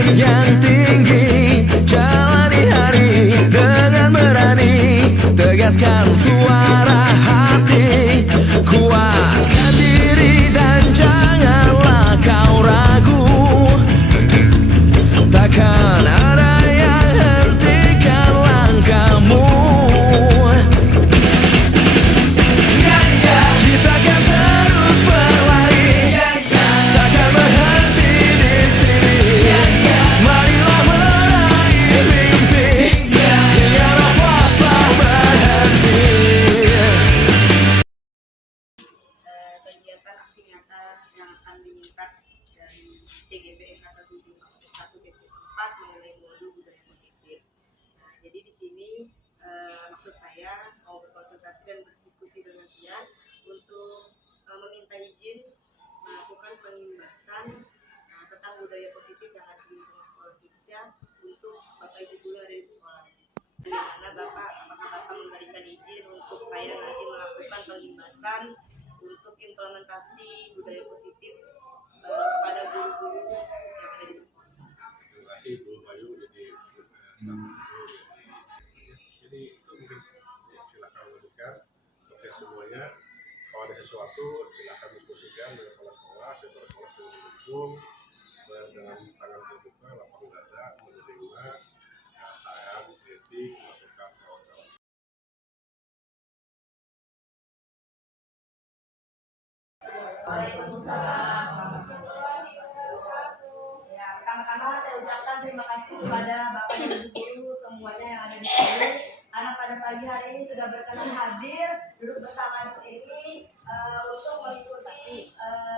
langit yang tinggi, jalani hari dengan berani, tegaskan suara hati, kuatkan diri dan janganlah kau ragu. Takkan ada yang hentikan langkahmu. Kita akan terus berlari, takkan berhenti di sini. Marilah meraih mimpi hingga nafas tak berhenti. Kegiatan aksi nyata yang akan diminta dari CGB Angkatan 1 4 mengenai modul budaya positif. Nah, jadi di sini maksud saya mau berkonsultasi dan berdiskusi dengan kalian untuk meminta izin melakukan pengimbasan tentang budaya positif yang ada di lingkungan sekolah kita untuk Bapak Ibu guru yang ada di sekolah. Bagaimana apakah Bapak memberikan izin untuk saya nanti melakukan pengimbasan untuk implementasi budaya positif kepada guru-guru yang ada di sekolah. Terima kasih Bu Bayu. Jadi itu mungkin silakan lanjutkan. Oke semuanya, kalau ada sesuatu silakan diskusikan dengan kepala sekolah, sekolah sudah mendukung dengan tangan terbuka, lapang dada menerima saran, kritik, masukan kawan-kawan. Waalaikumsalam warahmatullahi wabarakatuh. Ya, pertama-tama saya ucapkan terima kasih kepada Bapak Ibu guru semuanya yang ada di sini. Karena pada pagi hari ini sudah berkenan hadir duduk bersama di sini untuk mengikuti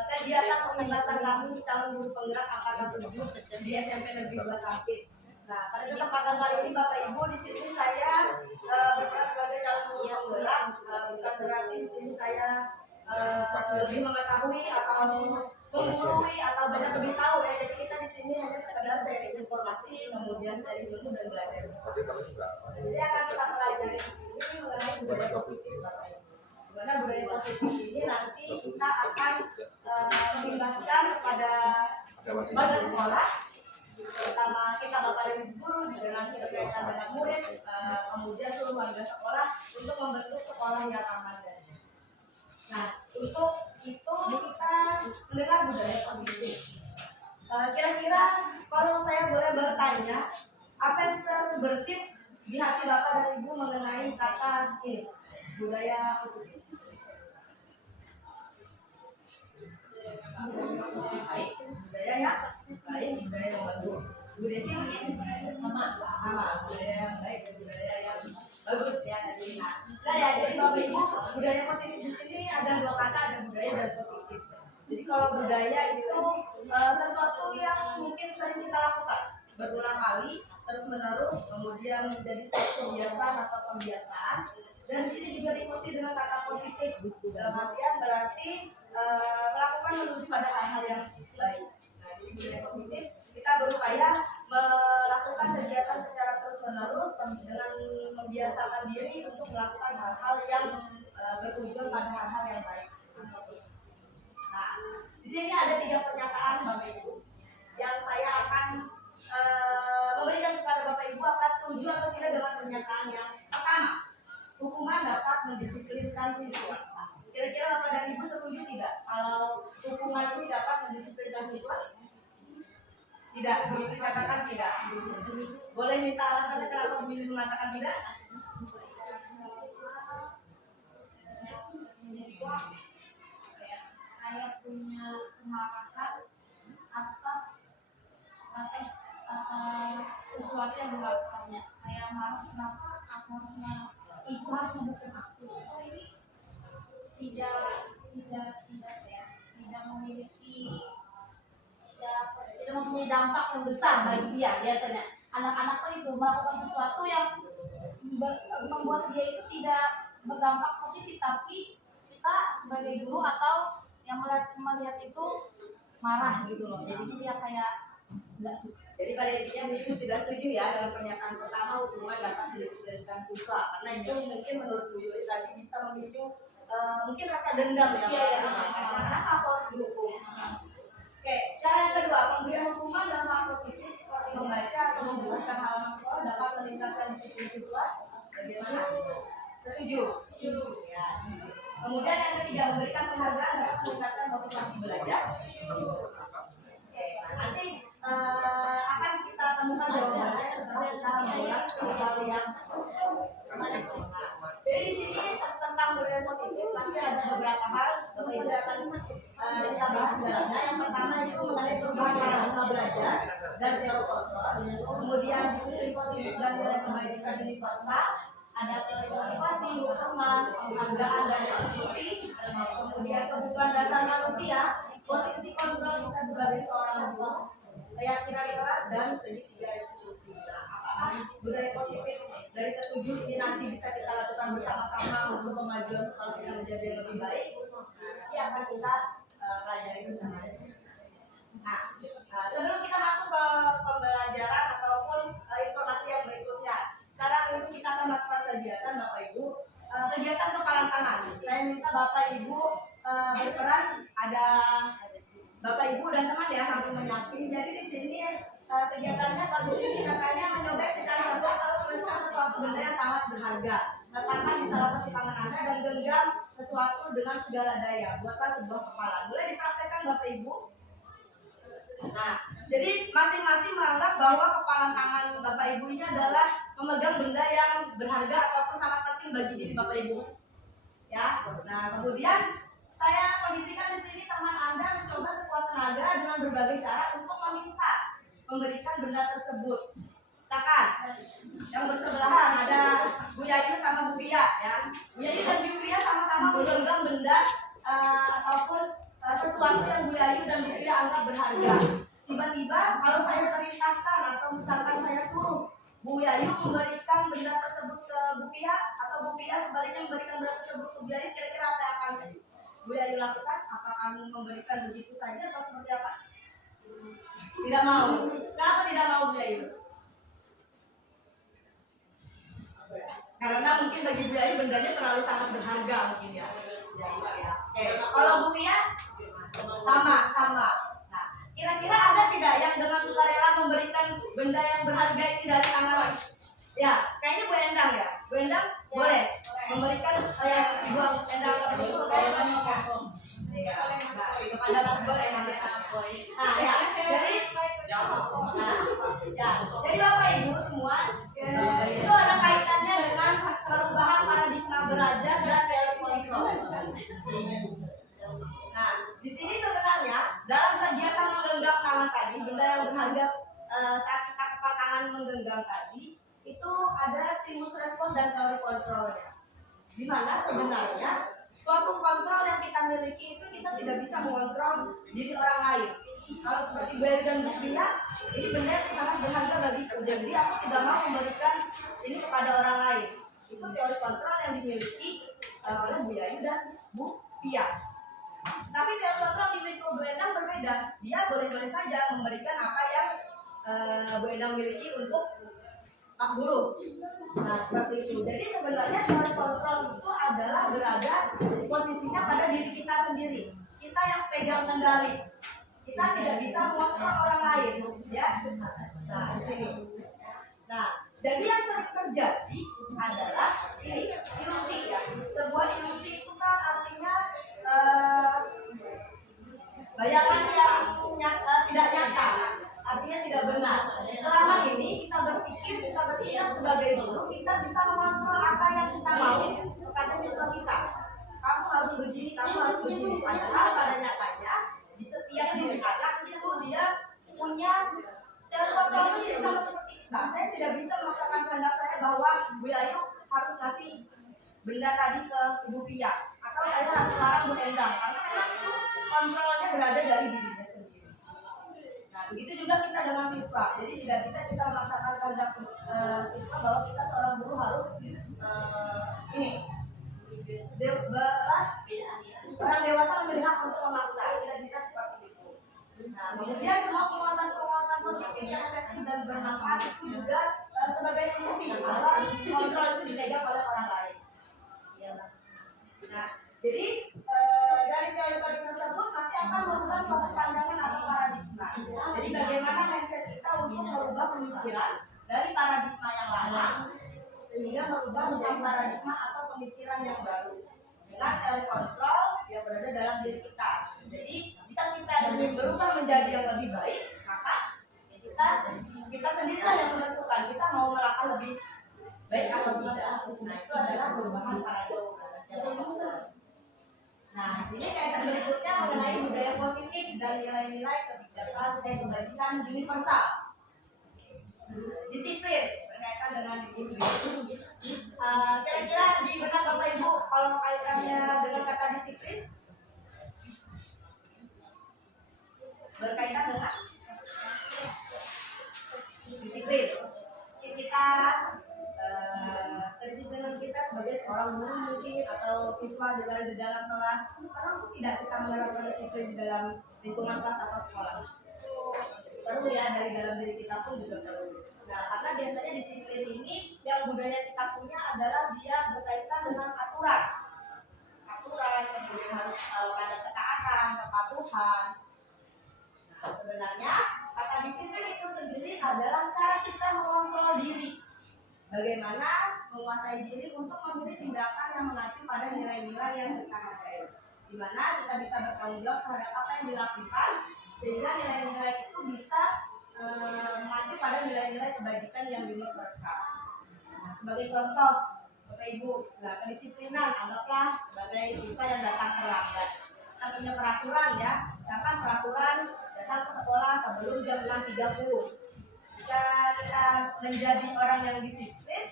kegiatan pengimbasan kami calon guru penggerak angkatan 7 di SMP Negeri 2 Sampit. Nah, pada kesempatan kali ini Bapak Ibu di sini saya berperan sebagai calon guru penggerak. Bukan berarti di sini saya lebih mengetahui atau menggurui atau banyak lebih tahu ya. Jadi kita di sini hanya sekedar sharing informasi, kemudian sharing ilmu dan belajar. Jadi akan kita pelajari di sini mengenai budaya positif Bapak Ibu. Dimana budaya positif ini nanti kita akan mengimbaskan kepada warga sekolah, terutama kita Bapak Ibu guru, juga nanti berkaitan dengan murid, kemudian seluruh warga sekolah untuk membentuk sekolah yang aman dan nyaman. Nah, untuk itu kita mendengar budaya positif. Kira-kira kalau saya boleh bertanya, apa yang terbersit di hati Bapak dan Ibu mengenai kata ini, budaya positif? Budaya yang baik, budaya yang bagus. Budaya sih mungkin sama budaya yang baik dan budaya yang bagus ya tadi. Nah ya, jadi Bapak Ibu, budaya positif di sini ada dua kata, ada budaya dan positif. Jadi kalau budaya itu sesuatu yang mungkin sering kita lakukan berulang kali, terus menerus, kemudian menjadi suatu kebiasaan atau pembiasaan. Dan di sini juga diikuti dengan kata positif. Dalam artian berarti melakukan menuju pada hal-hal yang baik. Nah, jadi budaya positif kita berupaya melakukan kegiatan secara terus-menerus dengan membiasakan diri untuk melakukan hal-hal yang bertujuan pada hal-hal yang baik. Nah, di sini ada 3 pernyataan Bapak Ibu yang saya akan memberikan kepada Bapak Ibu. Apa setuju atau tidak dengan pernyataan yang pertama? Hukuman dapat mendisiplinkan siswa. Kira-kira Bapak dan Ibu setuju tidak kalau hukuman ini dapat mendisiplinkan siswa? Tidak, bisa katakan tidak. Boleh minta alasannya kenapa memilih mengatakan tidak? Saya punya kemarahan atas sesuatu yang dilakukannya. Saya marah kenapa harusnya ibu harus mendukung aku. Tidak memiliki tidak mempunyai dampak yang besar bagi dia. Biasanya anak-anak itu melakukan sesuatu yang membuat dia itu tidak berdampak positif, tapi kita sebagai guru atau yang melihat itu marah gitu loh. Jadi dia kayak nggak suka. Jadi pada intinya Ibu tidak setuju ya dengan pernyataan pertama hukuman dapat mendisiplinkan siswa, karena itu mungkin menurut Bu Yuli tadi bisa memicu mungkin rasa dendam ya. Kenapa aku harus dihukum? Oke, cara yang kedua, pemberian hukuman dalam hal positif bawah. Bagaimana? Setuju? Ya. Kemudian yang ketiga, memberikan penghargaan dapat meningkatkan motivasi belajar. Oke, nah, nanti akan kita temukan jawabannya setelah kita mengulas hal yang jadi di sini tentang budaya positif nanti ada beberapa hal Bapak Ibu akan kita bahas di dalamnya. Yang pertama itu mengenai perubahan paradigma belajar dan teori kontrol, kemudian disiplin positif dan nilai kebaikan universal, ada teori motivasi, hukuman, penghargaan dan eksekusi, kemudian kebutuhan dasar manusia, posisi kontrol kita sebagai seorang guru, keyakinan kelas dan segitiga institusi. Nah, apakah budaya positif dari ketujuh ini nanti bisa kita lakukan bersama-sama untuk kemajuan sosial kita menjadi lebih baik? Nanti akan kita pelajari bersama. Nah, sebelum kita masuk ke pembelajaran ataupun informasi yang berikutnya, sekarang ini kita akan melakukan kegiatan Bapak Ibu, kegiatan kepalan tangan. Saya minta Bapak Ibu berperan, ada Bapak Ibu dan teman ya sambil menyamping. Jadi di sini kegiatannya kalau di sini katanya menyobek secara lepas lalu tuliskan sesuatu benda yang sangat berharga. Letakkan di salah satu tangan Anda dan genggam sesuatu dengan segala daya. Buatlah sebuah kepalan. Boleh dipraktekkan Bapak Ibu? Nah, jadi masing-masing menganggap bahwa kepalan tangan Bapak Ibu ini adalah memegang benda yang berharga ataupun sangat penting bagi diri Bapak Ibu. Ya. Nah, kemudian saya kondisikan di sini teman Anda mencoba sekuat tenaga dengan berbagai cara untuk memberikan benda tersebut. Misalkan yang bersebelahan ada Bu Yayu sama Bu Fia ya. Bu Yayu dan Bu Fia sama-sama menggenggam benda ataupun sesuatu yang Bu Yayu dan Bu Fia anggap berharga. Tiba-tiba kalau saya perintahkan atau misalkan saya suruh Bu Yayu memberikan benda tersebut ke Bu Fia atau Bu Fia sebaliknya memberikan benda tersebut ke Bu Yayu, kira-kira apa yang akan Bu Yayu lakukan? Apakah memberikan begitu saja atau seperti apa? Tidak mau. Kenapa tidak mau Bu Yayu? Karena mungkin bagi Bu Yayu bendanya terlalu sangat berharga mungkin ya. Oke, kalau Bu Fia sama. Nah, kira-kira ada tidak yang dengan sukarela memberikan benda yang berharga ini dari tangan? Ya, kayaknya Bu Endang ya. Bu Endang boleh memberikan Bu Endang itu kayak kepada Mas Boy. Nah, ya. Jadi Bapak Ibu semua itu ada kaitannya dengan perubahan paradigma belajar dan teori kontrol. Nah, di sini sebenarnya dalam kegiatan menggenggam tangan tadi, benda yang berharga saat kita kepalan tangan menggenggam tadi, itu ada stimulus respon dan teori kontrolnya. Di mana sebenarnya suatu kontrol yang kita miliki itu kita tidak bisa mengontrol diri orang lain. Kalau seperti Bu Yayu dan Bu Fia, ini benda yang sangat berharga bagiku. Jadi aku tidak mau memberikan ini kepada orang lain. Itu teori kontrol yang dimiliki oleh Bu Yayu dan Bu Fia. Tapi teori kontrol yang dimiliki Bu Endang berbeda. Dia boleh-boleh saja memberikan apa yang Bu Endang miliki untuk Pak Guru. Nah, seperti itu. Jadi sebenarnya teori kontrol itu adalah berada posisinya pada diri kita sendiri. Kita yang pegang kendali. Kita tidak bisa mengontrol orang lain, ya. Nah, di sini. Nah, jadi yang sering terjadi adalah ini ilusi ya. Sebuah ilusi itu kan artinya bayangan yang tidak nyata, artinya tidak benar. Selama ini kita berpikir sebagai guru kita bisa mengontrol apa yang kita mau kepada siswa kita. Kamu harus begini, kamu harus begini. Padahal pada nyatanya di setiap diri anak itu dia punya teori kontrol sendiri sama seperti kita. Saya tidak bisa memaksakan kehendak saya bahwa Bu Yayu harus kasih benda tadi ke Ibu Fia atau saya harus larang Bu Endang karena memang itu kontrolnya berada dari dirinya sendiri. Nah, begitu juga kita dengan siswa. Jadi tidak bisa kita memaksakan kehendak siswa bahwa kita seorang guru harus orang dewasa memiliki hak untuk memaksa, tidak bisa seperti itu. Nah, kemudian semua penguatan positif yang efektif dan bermanfaat itu juga sebagai fungsi bahwa kontrol itu dipegang oleh orang lain. Nah, jadi dari teori tersebut nanti akan merubah suatu pandangan atau paradigma. Jadi bagaimana mindset kita untuk merubah pemikiran dari paradigma yang lama sehingga merubah menjadi paradigma atau pemikiran yang baru dengan teori kontrol yang berada dalam diri kita. Jadi jika kita ingin berubah menjadi yang lebih baik, maka kita sendirilah yang menentukan kita mau melangkah lebih baik atau tidak. Nah itu adalah perubahan paradigma. Nah di sini kaitan berikutnya mengenai budaya positif dan nilai-nilai kebijakan dan kebajikan universal. Disiplin berkaitan dengan disiplin. Kira-kira di benak Bapak Ibu kalau kaitannya dengan kata disiplin berkaitan dengan disiplin. Kita kedisiplinan kita sebagai seorang guru mungkin atau siswa di dalam kelas, perlu tidak kita menerapkan disiplin di dalam lingkungan kelas atau sekolah? Perlu ya, dari dalam diri kita pun juga perlu. Nah, karena biasanya disiplin ini yang budaya kita punya adalah dia berkaitan dengan aturan, kemudian harus ada ketaatan, kepatuhan. Nah, sebenarnya kata disiplin itu sendiri adalah cara kita mengontrol diri. Bagaimana menguasai diri untuk memilih tindakan yang mengacu pada nilai-nilai yang kita hargai. Di mana kita bisa bertanggung jawab terhadap apa yang dilakukan, sehingga nilai-nilai itu bisa mengacu pada nilai-nilai kebajikan yang universal. Nah, sebagai contoh, Bapak Ibu, nah, kedisiplinan anggaplah sebagai siswa yang datang terlambat. Kita punya peraturan ya, misalkan peraturan datang ke sekolah sebelum jam 6.30. Jika kita menjadi orang yang disiplin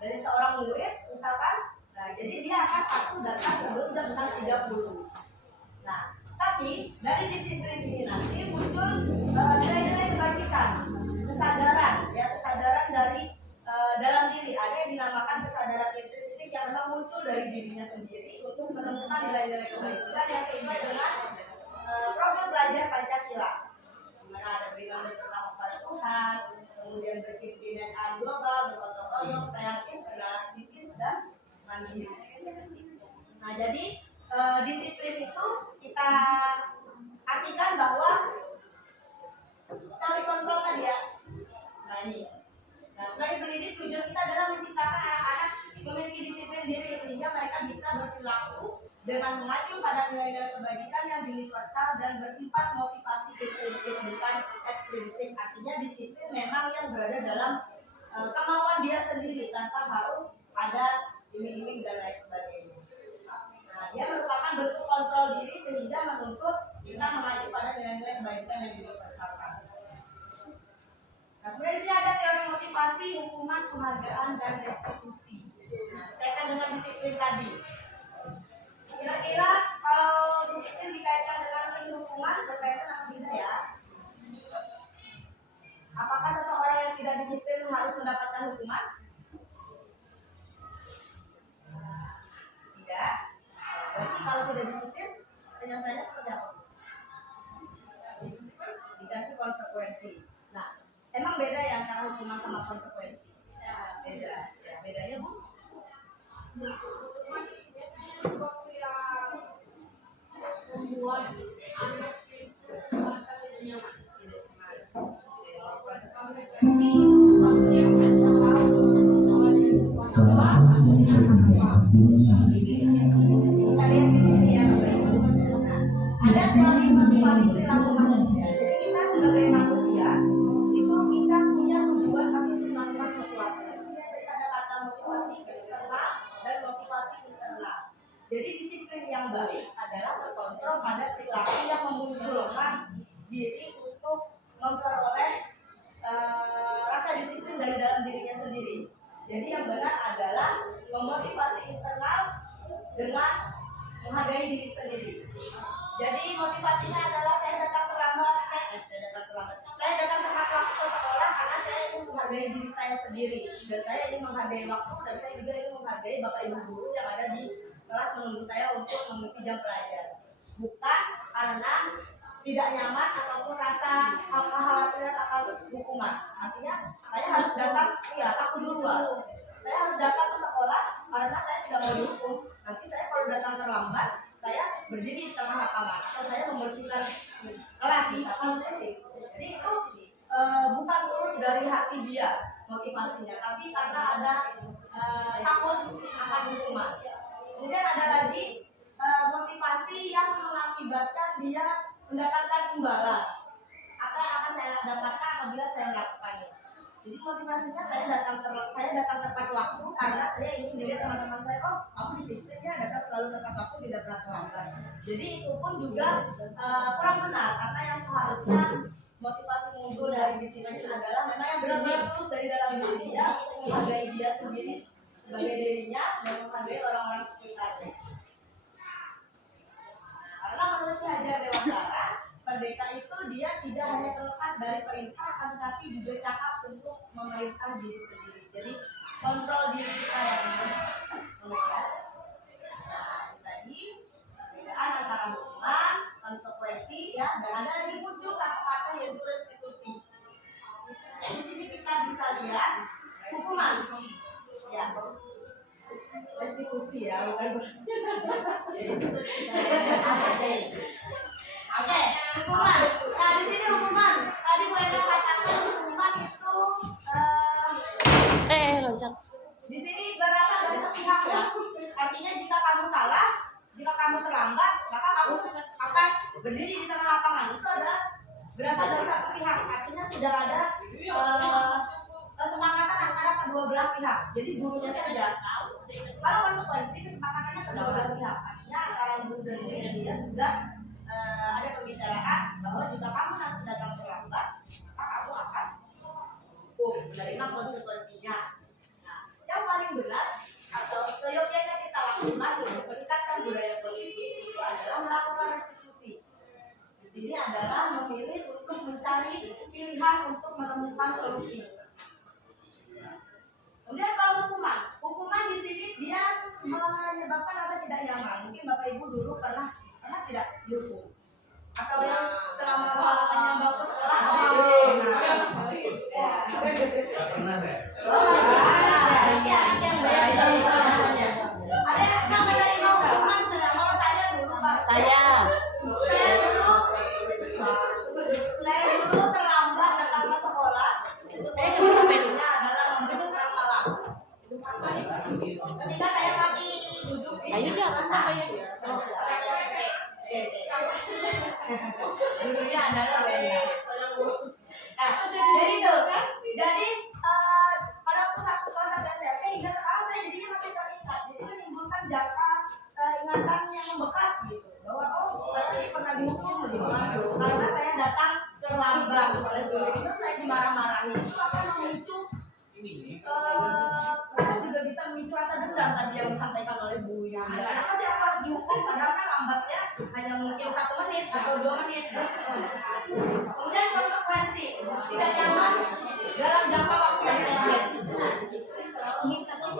dari seorang murid misalkan, nah jadi dia akan patuh datang sebelum jam 6.30. Nah, tapi dari disiplin ini nanti muncul nilai-nilai kebajikan, kesadaran dari dalam diri. Ada yang dinamakan kesadaran intrinsik yang memang muncul dari dirinya sendiri untuk menemukan nilai-nilai kebajikan yang sesuai dengan program belajar Pancasila. Dimana ada beriman berpercaya kepada Tuhan, kemudian berkebinekaan global, bergotong royong, kreatif, bernatif, dan mandiri. Nah, jadi disiplin itu kita artikan bahwa teori kontrol tadi ya. Nah ini. Nah, sebagai pendidik tujuan kita adalah menciptakan anak-anak memiliki disiplin diri sehingga mereka bisa berperilaku dengan mengacu pada nilai-nilai kebajikan yang universal dan bersifat motivasi intrinsik bukan ekstrinsik. Artinya disiplin memang yang berada dalam kemauan dia sendiri tanpa harus ada iming-iming dan lain sebagainya. Nah, dia merupakan bentuk kontrol diri sehingga menuntut kita mengacu pada nilai-nilai kebajikan yang universal. Nah, kemudian di sini ada teori motivasi, hukuman, penghargaan, dan restitusi. Nah, kaitan dengan disiplin tadi. Kira-kira kalau disiplin dikaitkan dengan hukuman berkaitan atau tidak ya? Apakah seseorang yang tidak disiplin harus mendapatkan hukuman? Tidak. Berarti kalau tidak disiplin penyelesaiannya seperti apa? Dikasih konsekuensi. Nah, emang beda ya antara hukuman sama konsekuensi? Ya, beda. Ya, bedanya Bu? Membuat anak itu merasa tidak nyaman. Kalian di sini ya, ada teori motivasi perilaku manusia. Jadi kita sebagai manusia itu kita punya tujuan pasti melakukan sesuatu. Jadi ada kata motivasi eksternal dan motivasi internal. Jadi disiplin yang baik adalah terkontrol pada perilaku yang memunculkan diri untuk memperoleh rasa disiplin dari dalam dirinya sendiri. Jadi yang benar adalah memotivasi internal dengan menghargai diri sendiri. Jadi motivasinya adalah saya datang terlambat waktu ke sekolah karena saya ingin menghargai diri saya sendiri dan saya ingin menghargai waktu dan saya juga ingin menghargai bapak ibu guru yang ada di kelas menunggu saya untuk mengisi jam pelajaran. Bukan karena tidak nyaman ataupun rasa kekhawatiran akan hukuman. Artinya saya harus datang, takut duluan. Saya harus datang ke sekolah karena saya tidak mau dihukum. Nanti saya kalau datang terlambat, saya berdiri di tengah lapangan atau saya membersihkan kelas misalkan. Jadi itu bukan tulus dari hati dia motivasinya, tapi karena ada takut akan hukuman. Kemudian ada lagi motivasi yang mengakibatkan dia mendapatkan imbalan. Apa yang akan saya dapatkan apabila saya melakukannya? Jadi motivasinya saya datang tepat waktu karena saya ingin dilihat teman-teman saya, oh kamu disiplin ya, datang selalu tepat waktu, tidak pernah terlambat. Jadi itu pun juga kurang benar karena yang seharusnya motivasi muncul dari disiplin adalah memang yang benar-benar tulus dari dalam diri dia, menghargai dia sendiri sebagai dirinya dan menghargai orang-orang sekitarnya. Karena menurut Ki Hajar Dewantara, merdeka itu dia tidak hanya terlepas dari perintah, akan tetapi juga cakap untuk memerintah diri sendiri. Jadi kontrol diri kita yang menegak. Nah, itu tadi perbedaan antara hukuman, konsekuensi, ya, dan ada lagi muncul satu kata yaitu restitusi. Di sini kita bisa lihat hukuman, ya, restitusi ya, bukan Oke, hukuman. Nah, di sini hukuman. Tadi mereka katakan hukuman itu loncat. di sini berasal dari sepihak ya. Artinya jika kamu salah, jika kamu terlambat, maka kamu akan berdiri di tengah lapangan. Itu adalah berasal dari satu pihak. Artinya tidak ada kesepakatan antara kedua belah pihak. Jadi gurunya saja. Kalau konsekuensi kesepakatannya kedua belah pihak. Artinya antara guru dan murid dia sudah ada pembicaraan bahwa jika kamu nanti datang terlambat, maka kamu akan menerima konsekuensinya. Nah, yang paling berat atau seyogyanya kita lakukan untuk meningkatkan budaya positif itu adalah melakukan restitusi. Di sini adalah memilih untuk mencari pilihan untuk menemukan solusi. Kemudian kalau hukuman di sini dia menyebabkan rasa tidak nyaman. Mungkin Bapak Ibu dulu pernah tidak dihukum atau yang selama hanya bangku sekolah ada yang pernah menerima hukuman selama saya dulu Pak. Saya dulu terlambat datang ke sekolah. Itu konsekuensinya adalah membesarkan kelas. Ketika saya masih duduk di dulunya adalah nah, jadi itu jadi pada waktu satu kelas SMP hingga sekarang saya jadinya masih terikat, jadi menimbulkan jangka ingatan yang membekas gitu bahwa saya tadi pernah dihukum karena saya datang terlambat oleh guru itu, saya dimarah-marahi. Itu akan memicu bahkan juga bisa memicu rasa dendam tadi yang disampaikan oleh Bu Yang. Kenapa sih aku harus dihukum padahal kan lambatnya hanya mungkin 1 menit atau 2 menit. Kemudian konsekuensi tidak nyaman dalam jangka waktu yang pendek. Kalau misalkan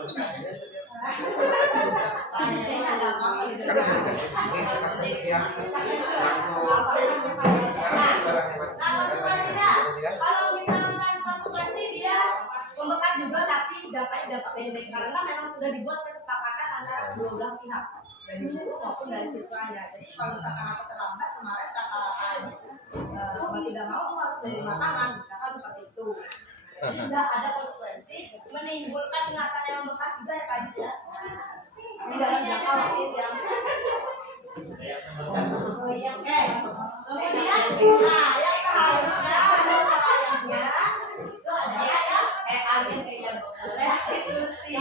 konsekuensi dia membekas juga tapi jangka pendek karena memang sudah dibuat kesepakatan antara kedua belah pihak dari guru maupun dari siswanya. Jadi kalau misalkan aku terlambat kemarin kata Adis mau tidak mau harus dari makanan misalkan seperti itu. Tidak ada konsekuensi menimbulkan ingatan yang membekas juga ya Kak Adis ya. Tapi dalam jangka waktu yang oke. Kemudian nah yang seharusnya selayaknya itu adalah yang restitusi.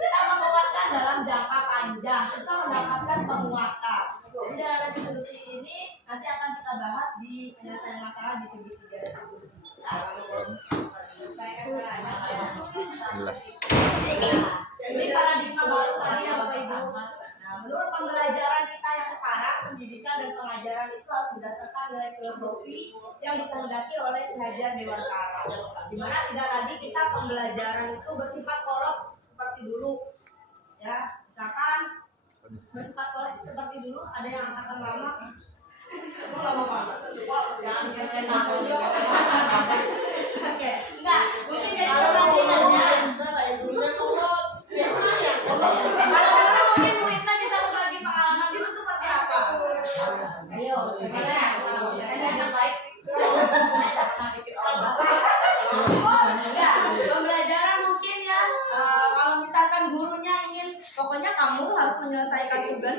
Kita menguatkan dalam jangka panjang, kita mendapatkan penguatan. Jadi dalam restitusi ini nanti akan kita bahas di penyelesaian masalah di segi 3 restitusi. Ini paradigma baru tadi ya Bapak Ibu. Nah, menurut pembelajaran kita yang sekarang, pendidikan dan pengajaran itu harus berdasarkan nilai filosofi yang dikehendaki oleh Ki Hajar Dewantara. Di mana tidak lagi kita pembelajaran itu bersifat kolot seperti dulu. Ya, misalkan bersifat kolot seperti dulu, ada yang angkatan lama. Oke, enggak, mungkin jadi perbandingannya. Kalau orang mungkin Bu Ista bisa berbagi pengalaman itu seperti apa? Ayo, yang baik sih. Enggak, pembelajaran mungkin ya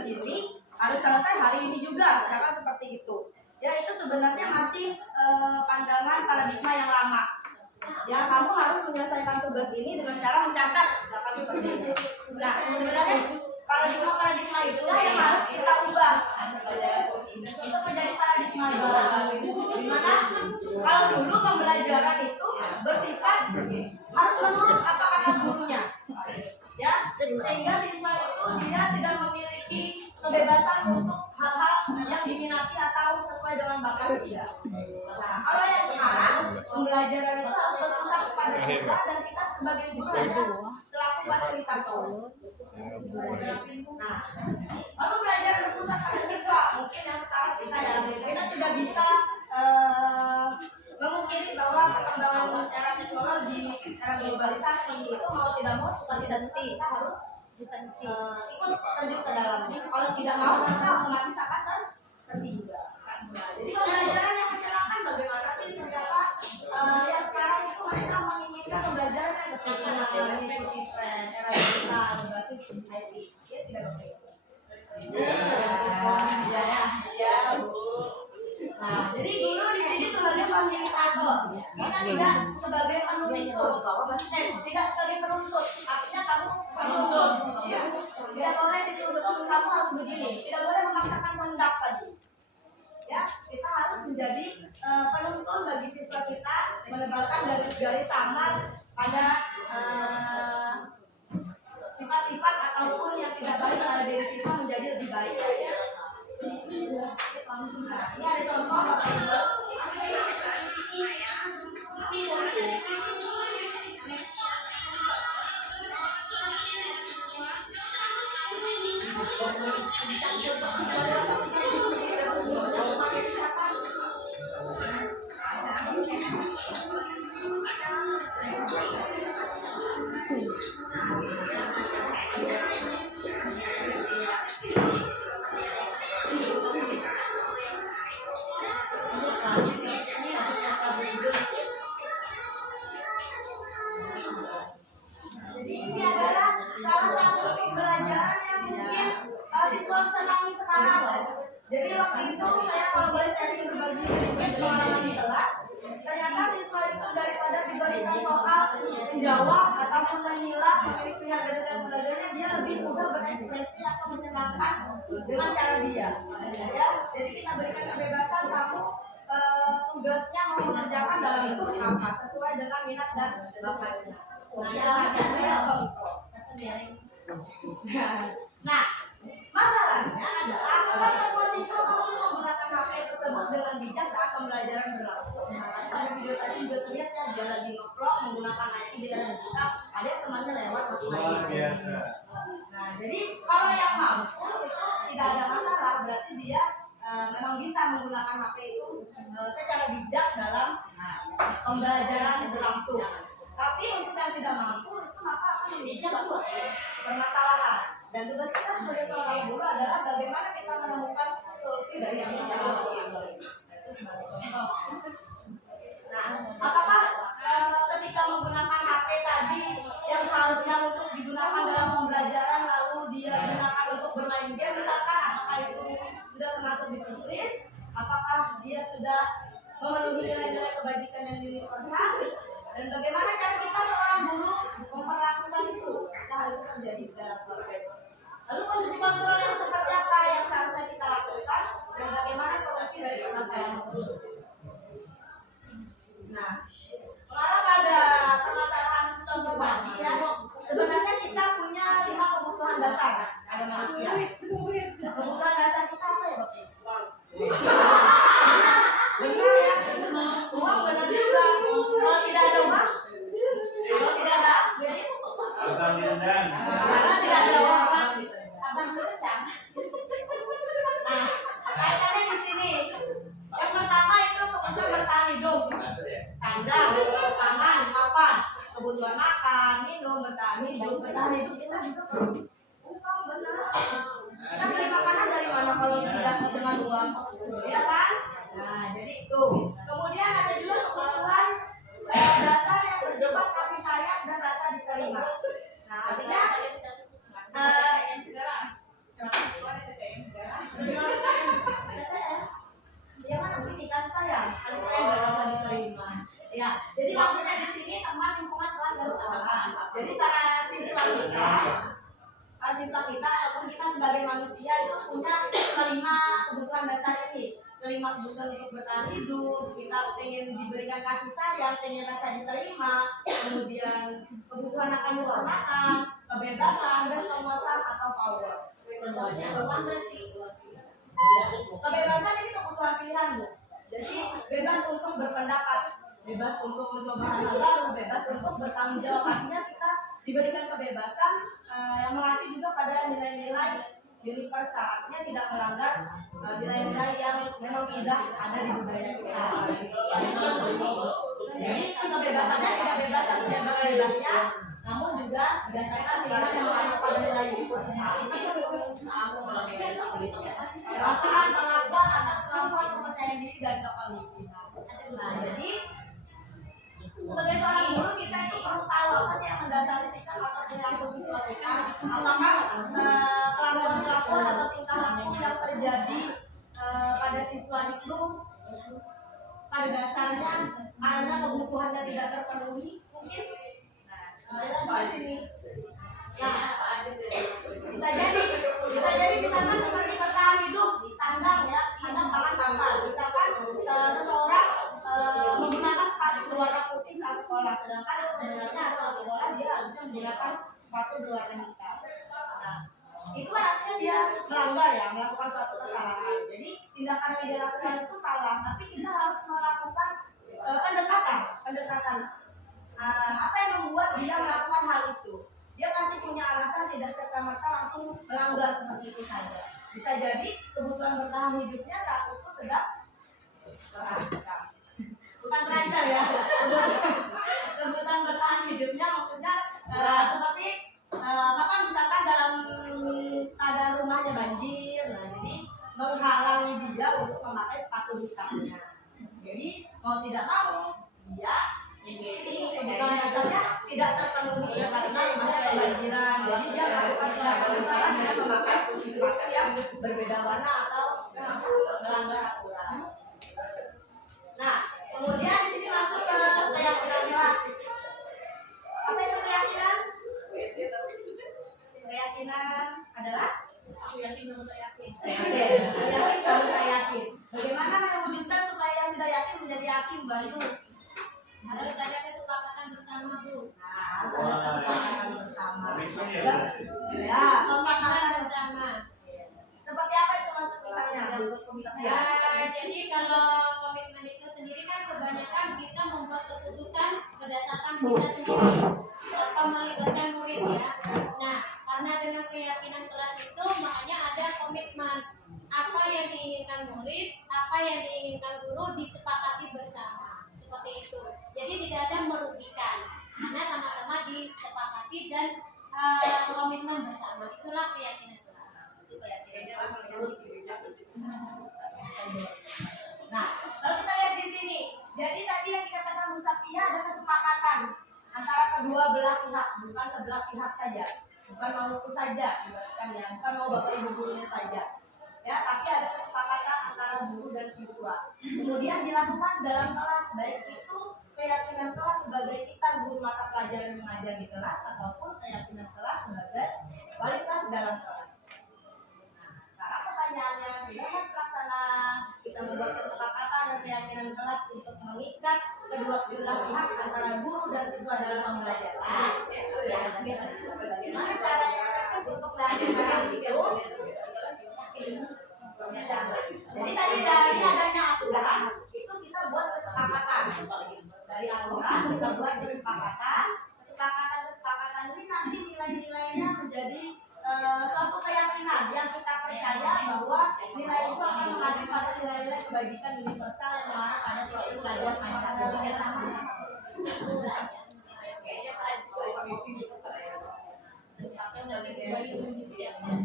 tugas ini harus selesai hari ini juga, misalkan seperti itu. Ya itu sebenarnya masih pandangan paradigma yang lama. Ya kamu harus menyelesaikan tugas ini dengan cara mencatat, misalkan seperti itu. Nah sebenarnya paradigma itulah yang harus kita ubah untuk menjadi paradigma baru. Dimana kalau dulu pembelajaran itu bersifat harus menurut apa kata gurunya, ya sehingga siswa itu dia tidak memiliki kebebasan untuk hal-hal yang diminati atau sesuai dengan bakat dia. Nah, kalau yang sekarang pembelajaran itu harus berpusat kepada siswa dan kita sebagai guru hanya selaku fasilitator. Nah, kalau belajar berpusat pada siswa, mungkin yang sekarang kita tidak bisa memungkiri bahwa perkembangan era teknologi, era globalisasi itu mau tidak mau suka tidak suka kita harus ikut terjun ke dalamnya. Kalau tidak mau kita otomatis akan tertinggal. Nah, jadi pembelajaran yang menyenangkan bagaimana sih terdapat yang sekarang itu mereka menginginkan pembelajaran yang mengikuti tren era digital berbasis IT. Ya tidak begitu. Ya, Bu. Nah, jadi guru di sini sebagai fasilitator, kita tidak sebagai penuntut, tidak sebagai penuntut. Artinya kamu penuntut, ya. Tidak boleh dituntut kamu harus begini, tidak boleh memaksakan kehendak tadi. Ya, kita harus menjadi penuntun bagi siswa kita, menebalkan garis-garis samar pada sifat-sifat ataupun yang tidak baik pada diri siswa menjadi lebih baik. Ya. Nah, ini ada contoh Bapak Ibu. Jadi ini adalah salah satu pembelajaran yang mungkin siswa senangi sekarang. Jadi waktu itu saya kalau boleh sharing berbagi sedikit pengalaman di kelas. Ternyata siswa itu daripada diberikan soal menjawab ataupun menilai, memiliki pilihan beda dan sebagainya, dia lebih mudah berekspresi atau menyenangkan dengan cara dia. Ya, jadi kita berikan kebebasan kamu tugasnya mau mengerjakan dalam bentuk apa sesuai dengan minat dan bakatnya. Nah, yang adalah contoh. Nah, masalahnya adalah kalau semua siswa mampu menggunakan HP tersebut dengan bijak saat pembelajaran berlangsung. Nah, pada video tadi juga terlihat ya dia lagi ngevlog menggunakan IT di era digital. Ada yang temannya lewat Luar biasa. Nah, jadi kalau yang mampu itu tidak ada masalah, berarti dia memang bisa menggunakan HP itu secara bijak dalam pembelajaran berlangsung. Tapi untuk yang tidak mampu itu maka akan menjadi permasalahan. Dan tugas kita sebagai seorang guru adalah bagaimana kita menemukan solusi dari yang masalah itu. Nah, apakah ketika menggunakan HP tadi yang seharusnya untuk digunakan dalam pembelajaran lalu dia gunakan untuk bermain game misalkan, apakah itu sudah termasuk disiplin? Apakah dia sudah memenuhi nilai-nilai kebajikan yang universal? Dan bagaimana cara kita seorang guru memperlakukan itu jika hal itu terjadi di dalam kelas? Lalu posisi kontrol yang seperti apa yang seharusnya kita lakukan dan bagaimana solusi dari permasalahan tersebut? Nah, mengarah pada permasalahan contoh tadi ya, sebenarnya kita punya 5 kebutuhan dasar pada manusia. Kebutuhan dasar kita apa ya, Bapak? Benar ya, uang benar juga. Kalau tidak ada uang, kalau tidak ada, jadi karena tidak ada uang, abang berendang. Nah, kaitannya di sini. Yang pertama itu kebutuhan bertahan hidup, sandang, pangan, papan, kebutuhan makan, minum, bertahan hidup kita juga perlu uang benar. Kita beli makanan dari mana kalau tidak dengan uang, ya kan? Nah, jadi itu. Kemudian ada juga kebutuhan dasar yang bersifat kasih sayang dan rasa diterima. Nah, artinya dimaksudkan untuk bertahan hidup, kita pengen diberikan kasih sayang, pengen rasa diterima, kemudian kebutuhan akan kesenangan, kebebasan dan penguasaan atau power. Semuanya bukan berarti kebebasan ini kebutuhan pilihan, Bu. Jadi bebas untuk berpendapat, bebas untuk mencoba hal baru, bebas untuk bertanggung jawab. Artinya kita diberikan kebebasan yang mengacu juga pada nilai-nilai universal, artinya tidak melanggar nilai-nilai yang memang tidak ada di budaya kita. Jadi kebebasannya tidak bebas bebasnya, namun juga berdasarkan nilai yang mengacu pada nilai universal. Perasaan pengakuan atas kemampuan kepercayaan diri dan kepemimpinan. Nah, jadi sebagai seorang guru kita itu perlu tahu apa sih yang mendasari sikap atau perilaku siswa kita. Apakah kelakuan-kelakuan atau tingkah laku yang terjadi pada siswa itu pada dasarnya karena kebutuhannya tidak terpenuhi mungkin. Nah, kembali lagi di sini. Nah, bisa jadi misalkan seperti bertahan hidup sandang ya, sandang tangan kapal. Misalkan seseorang menggunakan sepatu berwarna putih saat sekolah, sedangkan sebenarnya saat sekolah dia harusnya menggunakan sepatu berwarna hitam. Nah, itu kan artinya dia melanggar ya, melakukan suatu kesalahan. Jadi tindakan yang dia lakukan itu salah, tapi kita harus melakukan pendekatan. Apa yang membuat dia melakukan hal itu? Dia pasti punya alasan, tidak serta-merta langsung melanggar seperti itu saja. Bisa jadi kebutuhan bertahan hidupnya saat itu sedang terancam. Bukan terancam ya. Kebutuhan bertahan hidupnya maksudnya seperti Bapak misalkan dalam keadaan rumahnya banjir, nah jadi menghalangi dia untuk memakai sepatu hitamnya. Jadi mau tidak mau dia kebutuhan dasarnya tidak terpenuhi karena rumahnya kebanjiran. Jadi dia melakukan tindakan kesalahan dengan memakai sepatu yang berbeda warna atau melanggar aturan. Nah, kemudian di sini masuk ke keyakinan kelas. Apa itu keyakinan? Keyakinan adalah aku yakin kamu tak yakin. Yakin kamu tak yakin. Bagaimana mewujudkan supaya yang tidak yakin menjadi yakin, Bayu? Harus ada kesepakatan bersama, Bu. Nah, harus ada kesepakatan bersama. Ya, Komitmen bersama. seperti apa itu maksud misalnya? Jadi kalau komitmen itu sendiri kan kebanyakan kita membuat keputusan berdasarkan kita sendiri tanpa melibatkan murid ya. Nah, karena dengan keyakinan kelas itu makanya ada komitmen. Apa yang diinginkan murid, apa yang diinginkan guru disepakati bersama. Seperti itu. Jadi tidak ada merugikan karena sama-sama disepakati dan komitmen bersama. Itulah keyakinan kelas. Nah, kalau kita lihat di sini, jadi tadi yang dikatakan Bu Sapia ada kesepakatan antara kedua belah pihak, bukan sebelah pihak saja, bukan mauku saja, ibaratkan ya, bukan mau bapak ibu gurunya saja, ya, tapi ada kesepakatan antara guru dan siswa. Kemudian dilakukan dalam kelas, baik itu keyakinan kelas sebagai kita guru mata pelajaran mengajar di kelas ataupun keyakinan kelas sebagai wali kelas dalam kelas. Sekarang pertanyaannya, bagaimana pelaksana kita membuat kesepakatan dan keyakinan kelas untuk mengikat kedua belah pihak antara guru dan siswa dalam pembelajaran? Bagaimana caranya untuk melakukan itu? Jadi tadi dari adanya aturan itu kita buat kesepakatan. Dari aturan kita buat kesepakatan. Kesepakatan ini nanti nilai-nilainya menjadi suatu keyakinan yang kita percaya bahwa nilai itu akan mengacu pada nilai-nilai kebajikan universal yang mengarah pada suatu pelajaran Pancasila.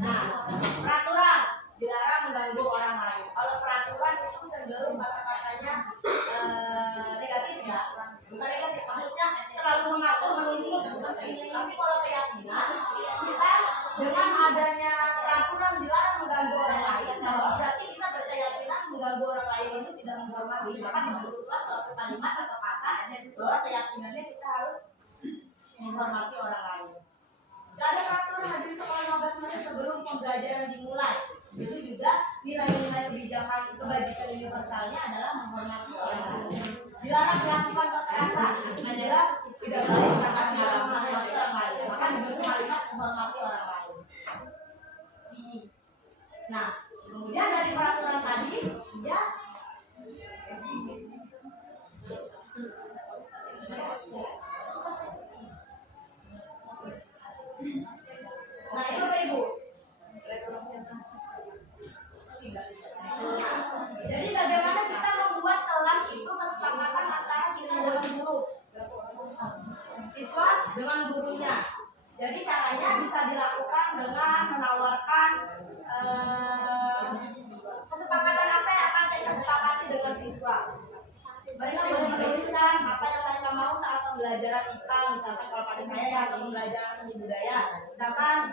Nah, peraturan dilarang mengganggu orang lain. Kalau peraturan itu cenderung kata-katanya negatif ya, bukan negatif, maksudnya terlalu mengatur, menuntut. Tapi kalau keyakinan kita dengan adanya peraturan dilarang mengganggu orang lain, berarti kita berkeyakinan mengganggu orang lain itu tidak menghormati. Maka dibentuklah suatu kalimat atau kata bahwa keyakinannya kita harus menghormati orang lain. Gak ada peraturan hadir sekolah 15 menit sebelum pembelajaran dimulai. Itu juga nilai-nilai kebijakan kebajikan universal universalnya adalah menghormati orang lain. Dilarang melakukan kekerasan, menjerat tidak boleh dikatakan menghormati orang lain. Bahkan diberi kalimat menghormati orang lain. Nah, kemudian dari peraturan tadi, ya. Nah, ini Bapak Ibu. Jadi bagaimana kita membuat kelas itu kesepakatan antara kita dengan guru, siswa dengan gurunya. Jadi caranya bisa dilakukan dengan menawarkan kesepakatan apa yang akan kita sepakati dengan siswa. Mereka boleh menuliskan apa yang mereka mau saat pembelajaran IPA, misalkan kalau pada saya ya, atau pembelajaran seni budaya, misalkan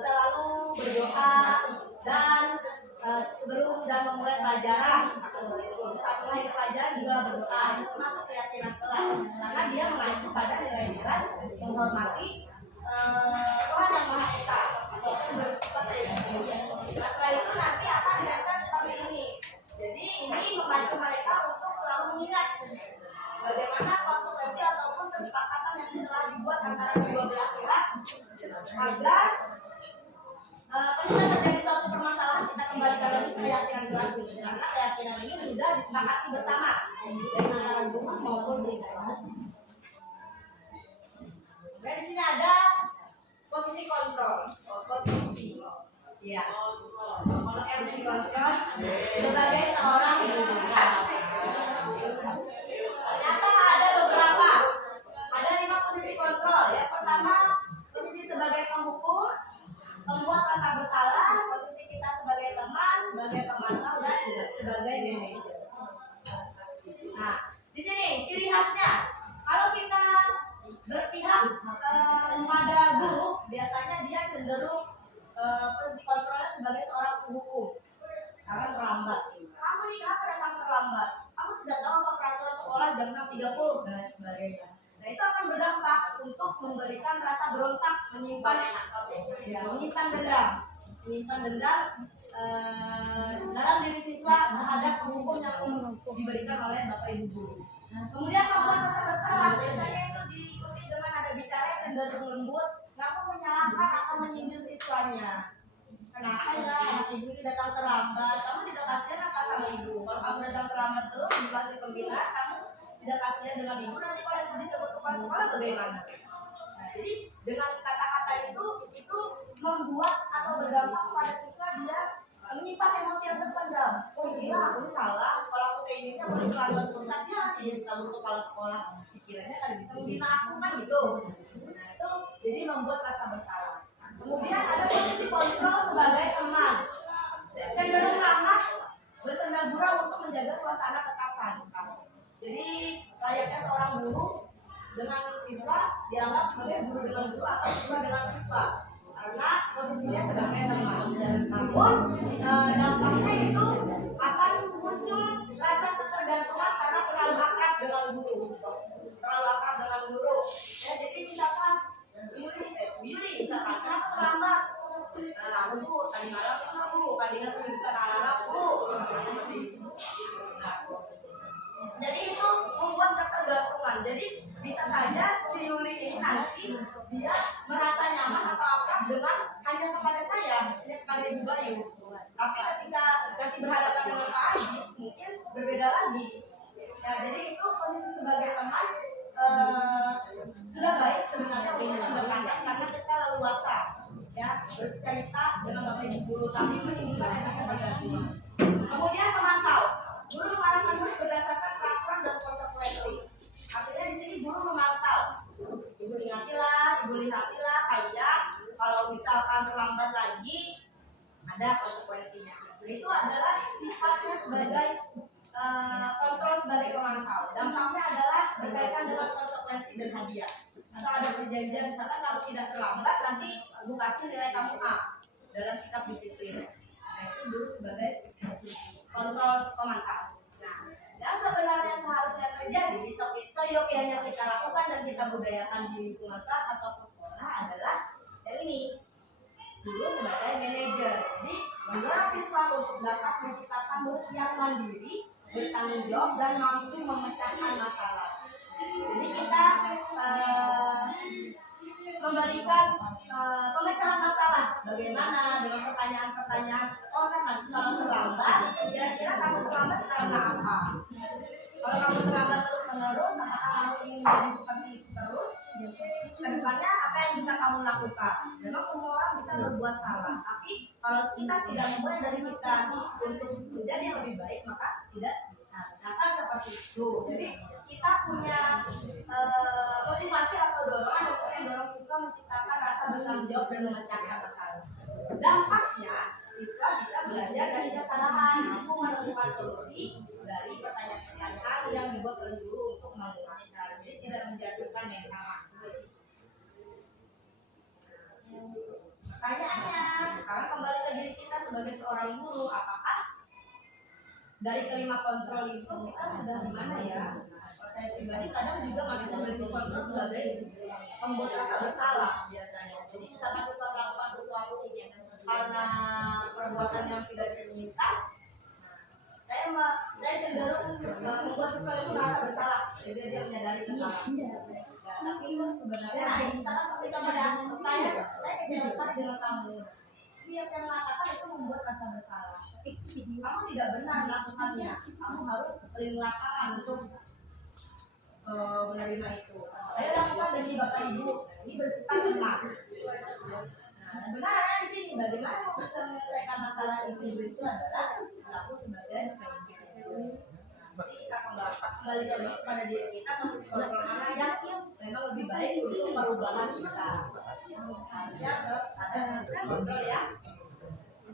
selalu berdoa dan sebelum dan memulai pelajaran, saat mulai pelajaran juga berdoa. Itu termasuk keyakinan kelas, karena dia mengacu pada nilai-nilai menghormati Tuhan yang Maha Esa. Nah, setelah itu nanti akan dilakukan seperti ini. Jadi ini membantu mereka untuk selalu mengingat bagaimana konsekuensi ataupun kesepakatan yang telah dibuat antara kedua belah pihak agar ketika terjadi suatu permasalahan kita kembalikan lagi ke keyakinan kelas ini, karena keyakinan ini sudah disepakati bersama dari antara guru maupun siswa. Dan di sini ada posisi kontrol, posisi, ya, posisi kontrol sebagai seorang guru. Ternyata ada beberapa, ada 5 posisi kontrol. Ya, pertama posisi sebagai penghukum, membuat rasa bersalah, posisi kita sebagai teman, sebagai pemantau, dan sebagai manajer. Nah, di sini ciri khasnya, kalau kita berpihak kepada guru, biasanya dia cenderung posisi kontrolnya sebagai seorang penghukum. Misalkan terlambat, kamu nih kenapa datang terlambat? Kamu tidak tahu apa peraturan sekolah jam 6.30 dan sebagainya. Nah, itu akan berdampak untuk memberikan rasa berontak, menyimpan dendam dalam diri siswa terhadap hukum yang diberikan oleh Bapak Ibu guru. Kemudian membuat rasa bersalah, biasanya itu diikuti dengan ada bicara yang cenderung lembut, namun menyalahkan atau menyindir siswanya. Kenapa ya anak ibu ini datang terlambat? Kamu tidak kasihan apa sama ibu? Kalau kamu datang terlambat terus di kelas pembinaan, kamu tidak kasihan dengan ibu, nanti kalau ibu ditegur kepala sekolah bagaimana? Nah, jadi dengan kata-kata itu membuat atau berdampak kepada siswa, dia menyimpan emosi yang terpendam. Oh iya, aku salah. Kalau aku kayak gini, aku terlambat terus, kasihan dia ditegur kepala sekolah. Pikirannya kan bisa menghina aku kan gitu. Nah, itu jadi membuat rasa bersalah. Kemudian ada posisi kontrol sebagai teman, cenderung ramah, bersenda gurau untuk menjaga suasana tetap santai. Jadi layaknya seorang guru dengan siswa dianggap sebagai guru dengan guru atau siswa dengan siswa, karena posisinya sebagai teman. Namun dampaknya itu akan muncul rasa ketergantungan karena terlalu akrab dengan guru, Ya, jadi misalkan Yuli misalkan kenapa terlambat? Aku bu, tadi malam aku kalian pendidikan anak-anak bu. Jadi itu membuat ketergantungan. Jadi bisa saja si Yuli ini nanti dia merasa nyaman atau akrab dengan hanya kepada saya, hanya kepada Ibu Bayu. Tapi ketika kasih berhadapan dengan Pak Aji, mungkin berbeda lagi. Ya, jadi itu posisi sebagai teman sudah baik sebenarnya untuk pendekatan karena kita leluasa ya bercerita dengan Bapak Ibu guru, tapi menimbulkan ketergantungan. Kemudian memantau, guru mengarahkan murid berdasarkan peraturan dan konsekuensi. Artinya di sini guru memantau, ibu lihatilah kayak kalau misalkan terlambat lagi ada konsekuensinya. Itu adalah sifatnya sebagai kontrol sebagai pemantau. Dampaknya adalah berkaitan dengan konsekuensi dan hadiah. Atau ada perjanjian misalkan kalau tidak terlambat nanti ibu kasih nilai kamu A dalam sikap disiplin. Nah, itu dulu sebagai kontrol pemantau. Nah, yang sebenarnya seharusnya terjadi seyogyanya kita lakukan dan kita budayakan di lingkungan kelas atau sekolah adalah yang ini. Dulu sebagai manajer, jadi mendorong siswa untuk dapat menciptakan menciptakan murid yang mandiri, bertanggung jawab dan mampu memecahkan masalah. Jadi kita memberikan pemecahan masalah. Bagaimana dengan pertanyaan-pertanyaan orang nanti kalau terlambat, kira-kira kamu terlambat karena apa? Kalau kamu terlambat terus menerus, apakah kamu ingin menjadi seperti itu terus? Kedepannya apa yang bisa kamu lakukan? Memang semua orang bisa berbuat salah, tapi kalau kita tidak memulai dari kita untuk menjadi yang lebih baik, maka tidak bisa. Misalkan seperti itu. Jadi kita punya motivasi atau dorongan untuk mendorong siswa menciptakan rasa bertanggung jawab dan memecahkan masalah. Dampaknya siswa bisa belajar dari kesalahan, mampu menemukan solusi dari pertanyaan-pertanyaan yang dibuat oleh guru untuk menguatkan. Jadi tidak menjatuhkan mental. Pertanyaannya, sekarang kembali ke diri kita sebagai seorang guru, apakah dari kelima kontrol itu kita sudah di mana ya? Saya pribadi kadang juga masih memiliki kontrol sebagai pembuat rasa bersalah biasanya. Jadi misalkan siswa melakukan sesuatu karena perbuatan yang tidak diinginkan, saya cenderung membuat siswa itu merasa bersalah. Jadi dia menyadari kesalahan. Tapi itu sebenarnya, misalkan seperti contoh ya, saya kecewa sekali dengan kamu. Dia yang mengatakan itu membuat rasa bersalah. Kamu tidak benar melakukannya. Kamu harus keliling lapangan untuk menerima itu. Saya lakukan dari Bapak Ibu. Ini bersifat benar. Nah, benarnya di sini bagaimana mau bisa menyelesaikan masalah itu adalah berlaku sebagai jadi kita kembali lagi kepada diri kita untuk kontrol mana yang memang lebih baik untuk perubahan kita. Harusnya ada kontrol ya.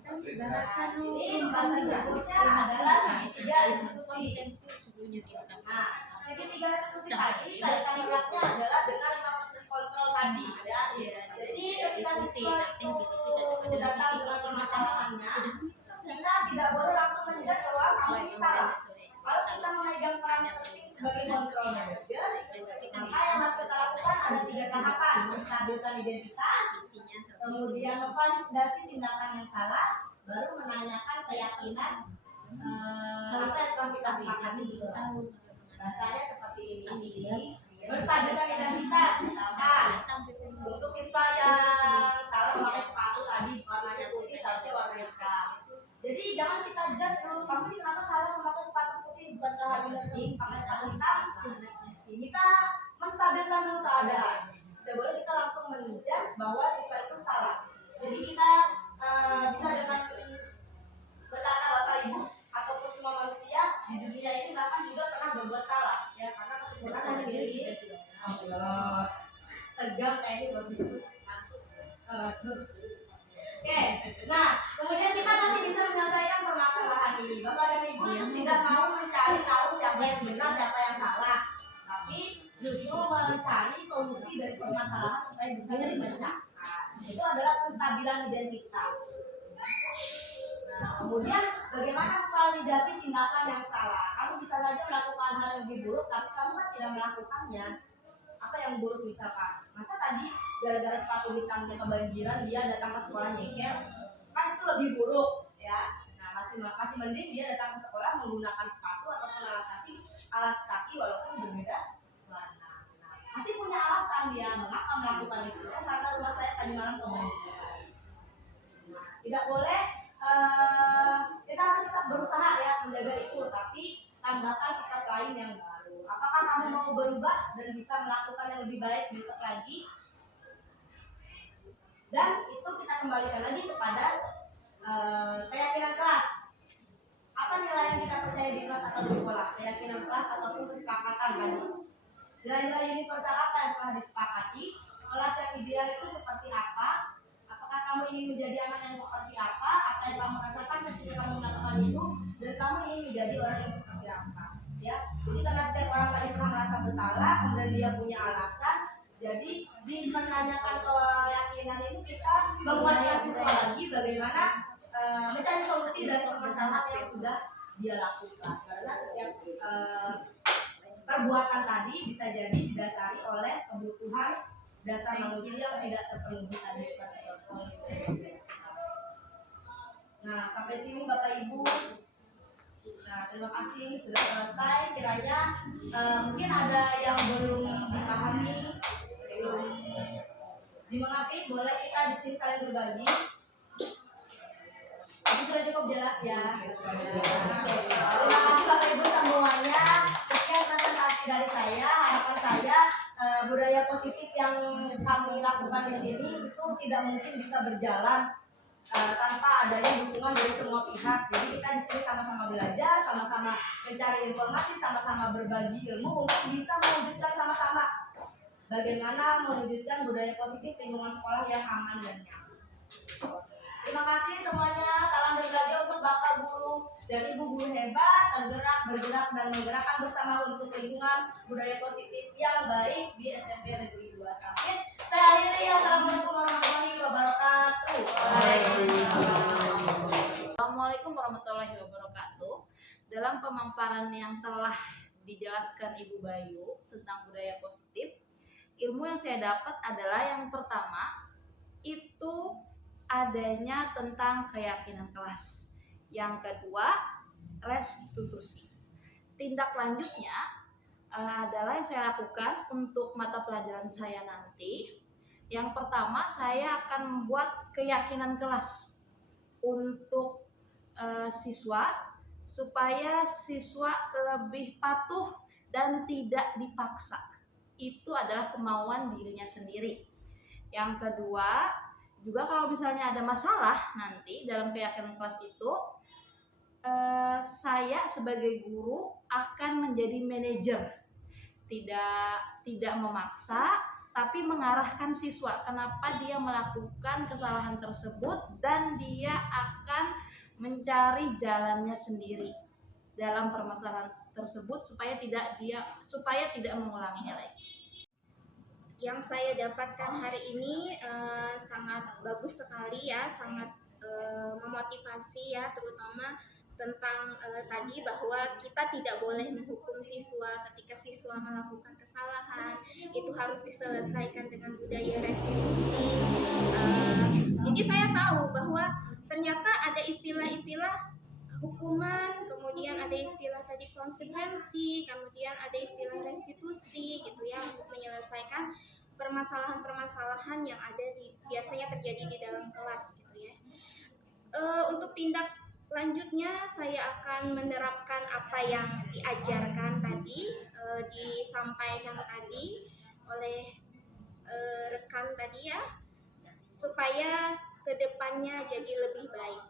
Ini pembahasan berikutnya adalah segitiga institusi. Nah, segitiga institusi tadi kaitan kelasnya adalah dengan 5 fungsi kontrol tadi ya. Jadi ketika siswa itu datang dengan permasalahannya, kita tidak boleh langsung menjudge bahwa kamu ini salah. Kalau kita memegang peran yang penting sebagai kontrol manager, maka yang harus kita lakukan ada 3 tahapan: menstabilkan identitas, kemudian memvalidasi tindakan yang salah, baru menanyakan keyakinan apa yang telah kita sepakati di kelas. Bahasanya seperti ini. Menstabilkan identitas, misalkan untuk siswa yang salah memakai sepatu tadi warnanya putih, seharusnya warna hitam. Jadi jangan kita judge dulu, kamu ini kenapa salah memakai sepatu putih, bukan kehabisan pakai sepatu hitam. Kita menstabilkan dulu keadaan. Tidak boleh kita langsung menjudge bahwa siswa itu salah. Jadi kita bisa dengan berkata Bapak Ibu ataupun semua manusia di dunia ini bahkan juga pernah berbuat salah ya, karena kesempurnaan ada diri Allah tegang kayak ini bagus. Oke, nah kemudian kita masih bisa menyelesaikan permasalahan ini. Bapak dan Ibu tidak mau mencari tahu siapa yang benar siapa yang salah, tapi justru mencari solusi dari permasalahan supaya bisa dipecahkan. Itu adalah penstabilan identitas. Nah, kemudian bagaimana validasi tindakan yang salah? Kamu bisa saja melakukan hal yang lebih buruk, tapi kamu kan tidak melakukannya. Apa yang buruk misalkan? Masa tadi gara-gara sepatu hitamnya kebanjiran dia datang ke sekolah nyeker, kan itu lebih buruk ya. Nah, masih mending dia datang ke sekolah menggunakan sepatu atau alat kaki walaupun berbeda warna. Nah, masih punya alasan dia mengapa melakukan itu, karena rumah saya tadi malam kebanjiran. Nah, tidak boleh kita harus tetap berusaha ya menjaga itu, tapi tambahkan sikap lain yang baru. Apakah kamu mau berubah dan bisa melakukan yang lebih baik besok lagi? Dan itu kita kembalikan lagi kepada keyakinan kelas. Apa nilai yang kita percaya di kelas atau di sekolah? Keyakinan kelas ataupun kesepakatan tadi. Nilai-nilai universal apa yang telah disepakati? Kelas yang ideal itu seperti apa? Apakah kamu ingin menjadi anak yang seperti apa? Apa yang kamu rasakan ketika kamu melakukan itu? Dan kamu ingin menjadi orang yang seperti apa? Ya, jadi karena setiap orang tadi pernah merasa bersalah, kemudian dia punya alasan. Jadi di menanyakan keyakinan itu kita menguatkan siswa lagi bagaimana mencari solusi dari permasalahan yang sudah dia lakukan. Karena setiap perbuatan tadi bisa jadi didasari oleh kebutuhan dasar manusia yang tidak terpenuhi tadi seperti contoh. Nah, sampai sini Bapak Ibu terima kasih sudah selesai. Kiranya mungkin ada yang belum dipahami, belum dimengerti, boleh kita di sini saling berbagi. Ini sudah cukup jelas ya. Oke. Terima kasih Bapak Ibu semuanya. Sekian presentasi dari saya. Harapan saya budaya positif yang kami lakukan di sini itu tidak mungkin bisa berjalan tanpa adanya dukungan dari semua pihak. Jadi kita di sini sama-sama belajar, sama-sama mencari informasi, sama-sama berbagi ilmu untuk bisa mewujudkan sama-sama bagaimana mewujudkan budaya positif lingkungan sekolah yang aman dan nyaman. Terima kasih semuanya. Salam berbagi untuk Bapak Guru dan Ibu Guru hebat, bergerak dan menggerakkan bersama untuk lingkungan budaya positif yang baik di SMP Negeri 2 Sampit. Saya akhiri. Assalamualaikum warahmatullahi wabarakatuh. Assalamualaikum warahmatullahi wabarakatuh. Dalam pemaparan yang telah dijelaskan Ibu Bayu tentang budaya positif, ilmu yang saya dapat adalah yang pertama itu adanya tentang keyakinan kelas. Yang kedua, restitusi. Tindak lanjutnya adalah yang saya lakukan untuk mata pelajaran saya nanti. Yang pertama, saya akan membuat keyakinan kelas untuk siswa supaya siswa lebih patuh dan tidak dipaksa. Itu adalah kemauan dirinya sendiri. Yang kedua, juga kalau misalnya ada masalah nanti dalam keyakinan kelas itu, saya sebagai guru akan menjadi manajer, tidak memaksa, tapi mengarahkan siswa kenapa dia melakukan kesalahan tersebut dan dia akan mencari jalannya sendiri dalam permasalahan tersebut supaya tidak mengulanginya lagi. Yang saya dapatkan hari ini sangat bagus sekali ya, sangat memotivasi ya, terutama tentang tadi bahwa kita tidak boleh menghukum siswa ketika siswa melakukan kesalahan, itu harus diselesaikan dengan budaya restitusi. Jadi saya tahu bahwa ternyata ada istilah-istilah hukuman, kemudian ada istilah tadi konsekuensi, kemudian ada istilah restitusi gitu ya, untuk menyelesaikan permasalahan-permasalahan yang biasanya terjadi di dalam kelas gitu ya. Untuk tindak lanjutnya saya akan menerapkan apa yang diajarkan tadi, disampaikan tadi oleh rekan tadi ya, supaya kedepannya jadi lebih baik.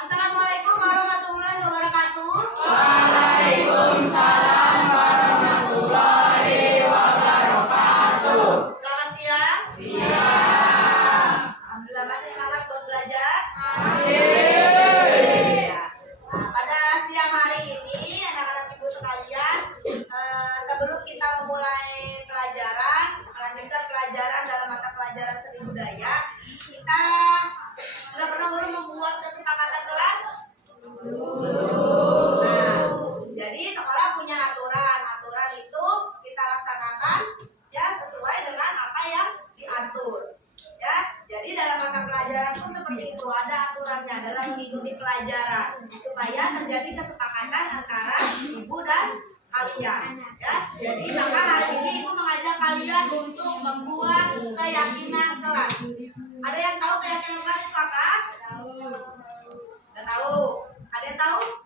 Assalamualaikum warahmatullahi wabarakatuh. Waalaikumsalam warahmatullahi wabarakatuh. Selamat siang. Siang. Alhamdulillah masih semangat buat belajar. Masih. Ya. Nah, pada siang hari ini anak-anak ibu sekalian, sebelum kita memulai pelajaran, melanjutkan pelajaran dalam mata pelajaran seni budaya, kita sudah pernah belum membuat kesepakatan kelas? Nah, jadi sekolah punya aturan. Aturan itu kita laksanakan ya sesuai dengan apa yang diatur. Ya, jadi dalam mata pelajaran pun seperti itu, ada aturannya dalam mengikuti pelajaran supaya terjadi kesepakatan antara ibu dan kalian. Ya, jadi maka hari ini ibu mengajak kalian untuk membuat keyakinan kelas. Ada yang tahu keyakinan kelas itu apa? Tidak tahu. Ada yang tahu?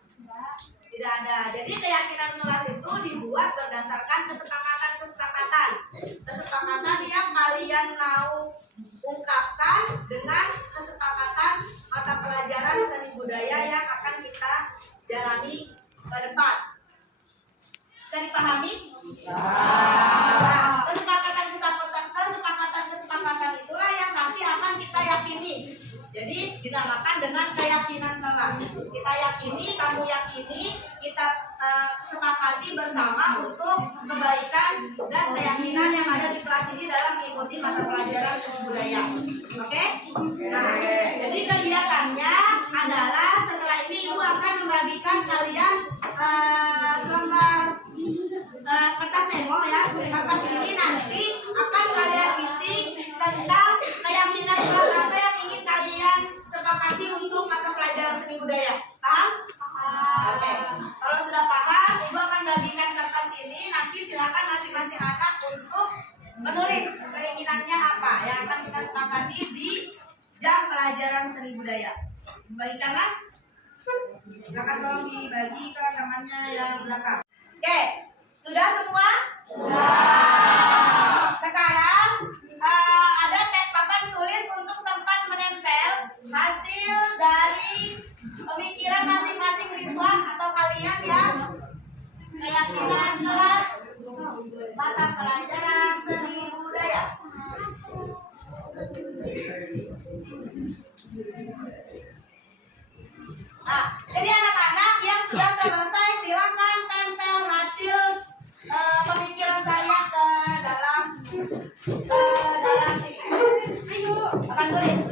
Tidak ada. Jadi keyakinan kelas itu dibuat berdasarkan kesepakatan yang kalian mau ungkapkan dengan kesepakatan mata pelajaran seni budaya yang akan kita jalani ke depan. Bisa dipahami? Nah, kesepakatan itulah yang nanti akan kita yakini. Jadi dinamakan dengan keyakinan kelas. Kita yakini, kamu yakini, kita sepakati bersama untuk kebaikan dan keyakinan yang ada di kelas ini dalam mengikuti mata pelajaran seni budaya. Oke? Nah, jadi kegiatannya adalah setelah ini ibu akan membagikan kalian selembar kertas memo ya. Kertas ini nanti akan kalian isi tadi di jam pelajaran seni budaya. Baikkanlah. Silakan tolong dibagi ke temannya yang belakang. Oke, sudah semua? Sudah. Sekarang ada papan tulis untuk tempat menempel hasil dari pemikiran masing-masing siswa atau kalian yang keyakinan kelas mata pelajaran seni budaya. Nah, jadi anak-anak yang sudah selesai silakan tempel hasil pemikiran kalian ke dalam sini. Ayo, akan tulis.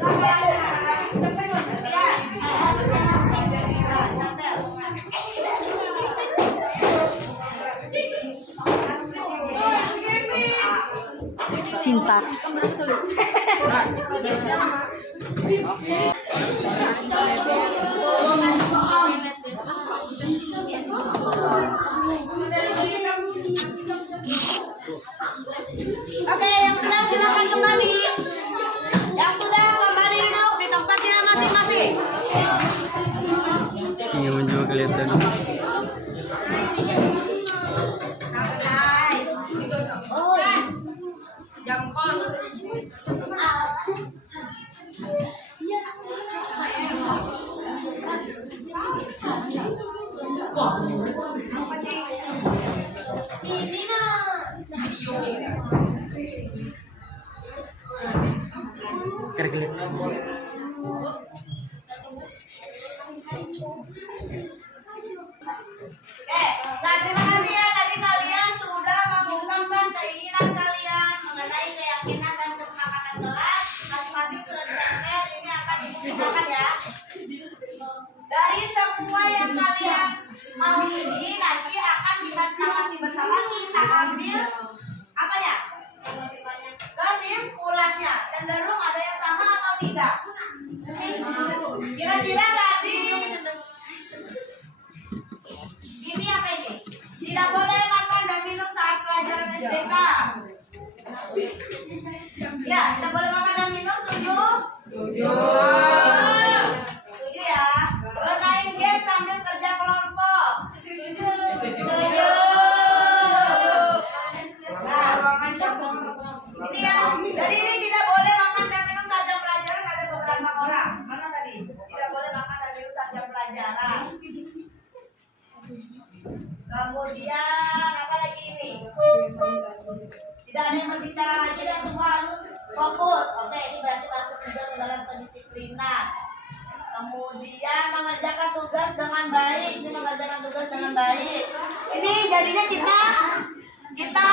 Cinta. Oke, yang sudah silakan kembali. Yang sudah kembali duduk di tempatnya masing-masing. Iya, mencoba kelihatan. Jangkol. Kergelit. Oke, nah terima kasih ya, tadi kalian sudah mengungkapkan keinginan kalian mengenai keyakinan dan kesepakatan kelas. Masing-masing sudah ditempel, ini akan dibuktikan ya. Dari semua yang kalian mau ini nanti akan kita sepakati bersama, kita ambil apa ya? Kesimpulannya. Cenderung ada yang sama atau tidak? Kira-kira tadi ini apa ini? Tidak boleh makan dan minum saat pelajaran SDK. Ya, tidak boleh makan dan minum, setuju? Setuju. Setuju ya. Bermain game sambil kerja kelompok. Setuju. Setuju. Nah, ini ya. Jadi ini tidak boleh makan dan minum saat jam pelajaran, ada beberapa orang. Mana tadi? Tidak boleh makan dan minum saat jam pelajaran. Kemudian apa lagi ini? Tidak ada yang berbicara lagi dan semua harus fokus. Oke, ini berarti masuk juga ke dalam kedisiplinan. Kemudian mengerjakan tugas dengan baik. Ini mengerjakan tugas dengan baik. Ini jadinya kita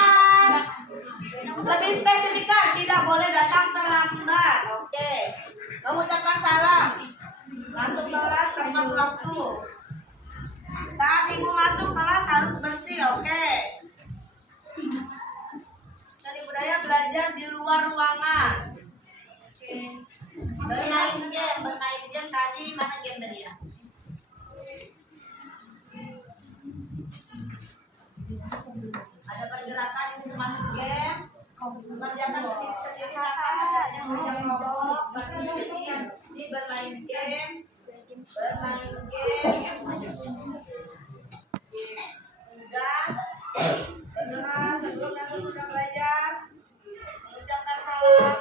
lebih spesifikkan, tidak boleh datang terlambat. Oke. Mengucapkan salam. Masuk kelas tepat waktu. Saat ibu masuk kelas harus bersih, oke. Seni budaya belajar di luar ruangan. Oke. Bermain game tadi, mana game tadi ya? Ada pergerakan ini termasuk game. Mengerjakan sendiri kakak, ada yang kerja kelompok, ini bermain game. Tugas sebelum nanti sudah belajar mengucapkan salam.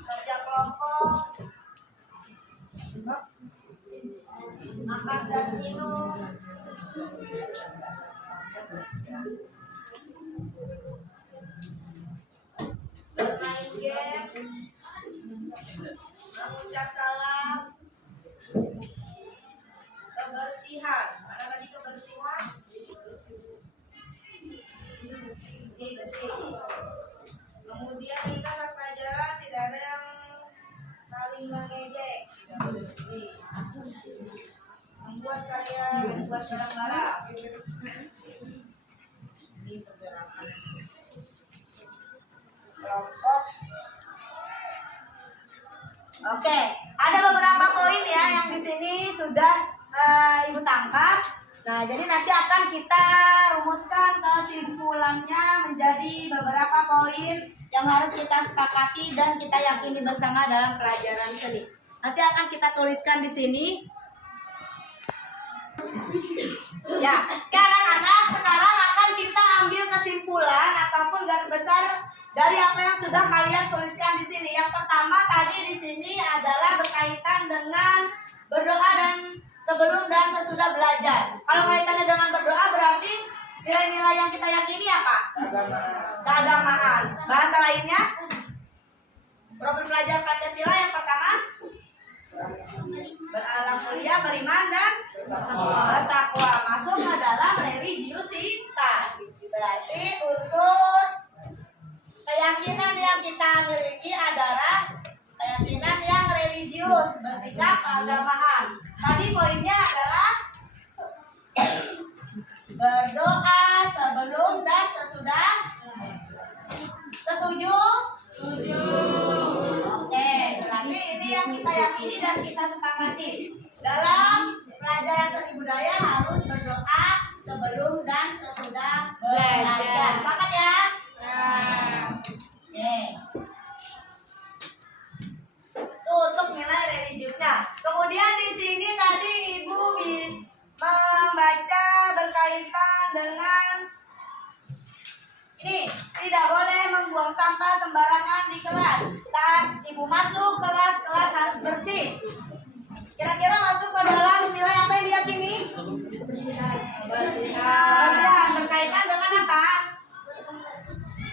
Kerja kelompok, makan dan minum. Bermain game, mengucap salam, kebersihan. Mana tadi kebersihan? Ini bersih. Kemudian kita ke pelajaran tidak ada yang saling mengejek, tidak bersih. Membuat kalian buat barang-barang. Ini pergerakan kelompok. Oke, ada beberapa poin ya yang di sini sudah ibu tangkap. Nah, jadi nanti akan kita rumuskan kesimpulannya menjadi beberapa poin yang harus kita sepakati dan kita yakini bersama dalam pelajaran seni. Nanti akan kita tuliskan di sini. Ya, anak-anak, sekarang akan kita ambil kesimpulan ataupun garis besar dari apa yang sudah kalian tuliskan di sini. Yang pertama tadi di sini adalah berkaitan dengan berdoa dan sebelum dan sesudah belajar. Kalau kaitannya dengan berdoa berarti nilai-nilai yang kita yakini apa? Keagamaan. Bahasa lainnya? Profil pelajar Pancasila yang pertama? Berakhlak mulia, beriman dan bertakwa. Masuk ke dalam religiusitas. Berarti unsur keyakinan yang kita miliki adalah keyakinan yang religius, bersikap keagamaan. Tadi poinnya adalah berdoa sebelum dan sesudah. Setuju? Setuju. Oke, berarti ini yang kita yakini dan kita sepakati. Dalam pelajaran seni budaya harus berdoa sebelum dan sesudah belajar. Sepakat ya? Oke. Itu untuk nilai religiusnya. Kemudian di sini tadi Ibu membaca berkaitan dengan ini, tidak boleh membuang sampah sembarangan di kelas. Saat Ibu masuk kelas, kelas harus bersih. Kira-kira masuk ke dalam nilai apa yang diyakini? Kebersihan. Berkaitan dengan apa?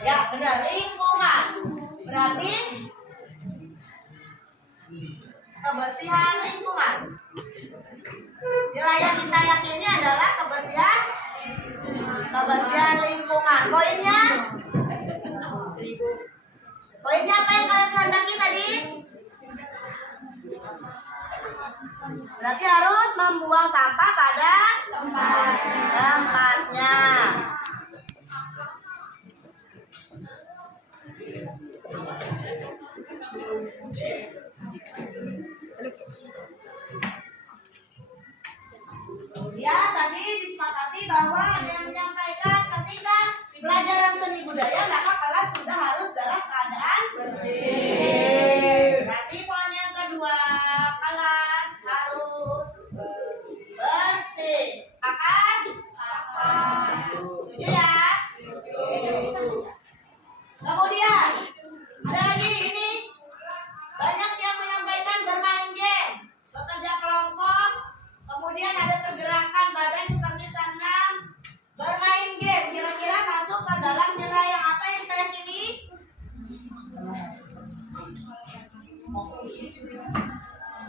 Ya, benar, lingkungan. Berarti kebersihan lingkungan. Nilai yang kita yakini adalah kebersihan lingkungan. Poinnya apa yang kalian kehendaki tadi? Berarti harus membuang sampah pada tempatnya. Ya, tadi disepakati bahwa ada yang menyampaikan ketika pelajaran seni budaya maka kelas sudah harus dalam keadaan bersih. Berarti poin yang kedua, kelas harus bersih. Akan? Setuju ya? Kemudian ada lagi ini, banyak yang menyampaikan bermain game, bekerja kelompok. Kemudian ada pergerakan badan seperti senam, bermain game. Kira-kira masuk ke dalam nilai yang apa yang kita yakini?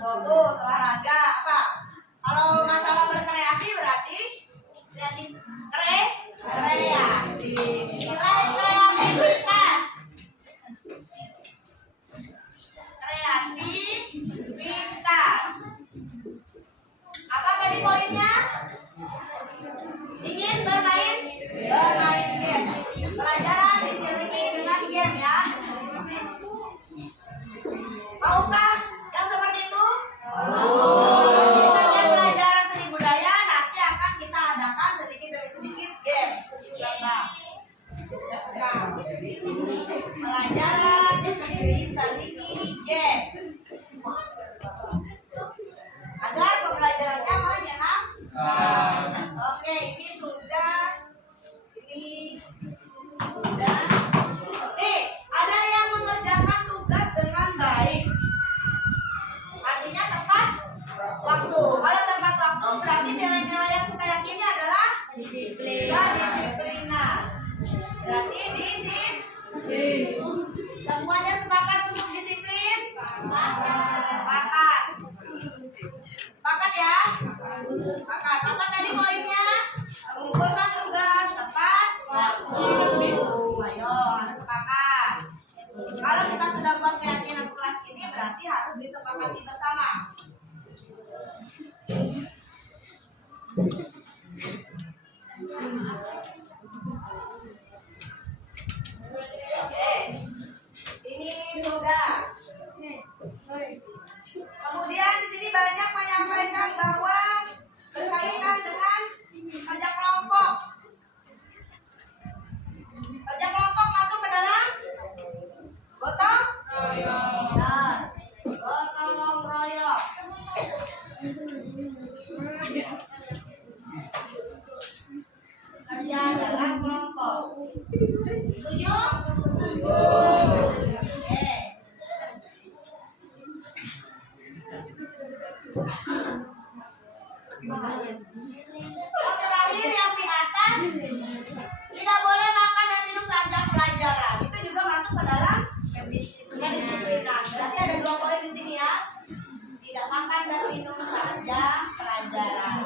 Fokus, olahraga, apa? Kalau masalah berkreasi berarti kreatif. Kreasi. Nilai kreativitas. Kreativitas. Apa tadi poinnya? Ingin bermain game. Pelajaran diselingi dengan game ya. Maukah yang seperti itu? Kita pelajaran seni budaya nanti akan kita adakan sedikit demi sedikit game. Pelajaran diselingi game. Agar pembelajarannya menyenangkan. Oke, ini sudah. Nih, ada yang mengerjakan tugas dengan baik. Artinya tepat waktu. Kalau tepat waktu berarti nilai-nilai yang kita yakini adalah disiplinan. Berarti disiplin. Semuanya sepakat untuk disiplin? Sepakat. Sepakat ya? Sepakat. Apa tadi poinnya? Mengumpulkan tugas tepat waktu. Ayo, harus sepakat. Kalau kita sudah buat keyakinan kelas ini berarti harus disepakati bersama. Oke. Ini sudah. Kemudian di sini banyak menyampaikan bahwa berkaitan dengan Yang terakhir yang di atas, tidak boleh makan dan minum saat jam pelajaran. Itu juga masuk ke dalam kedisiplinan. Berarti ada 2 poin di sini ya. Tidak makan dan minum saat jam pelajaran.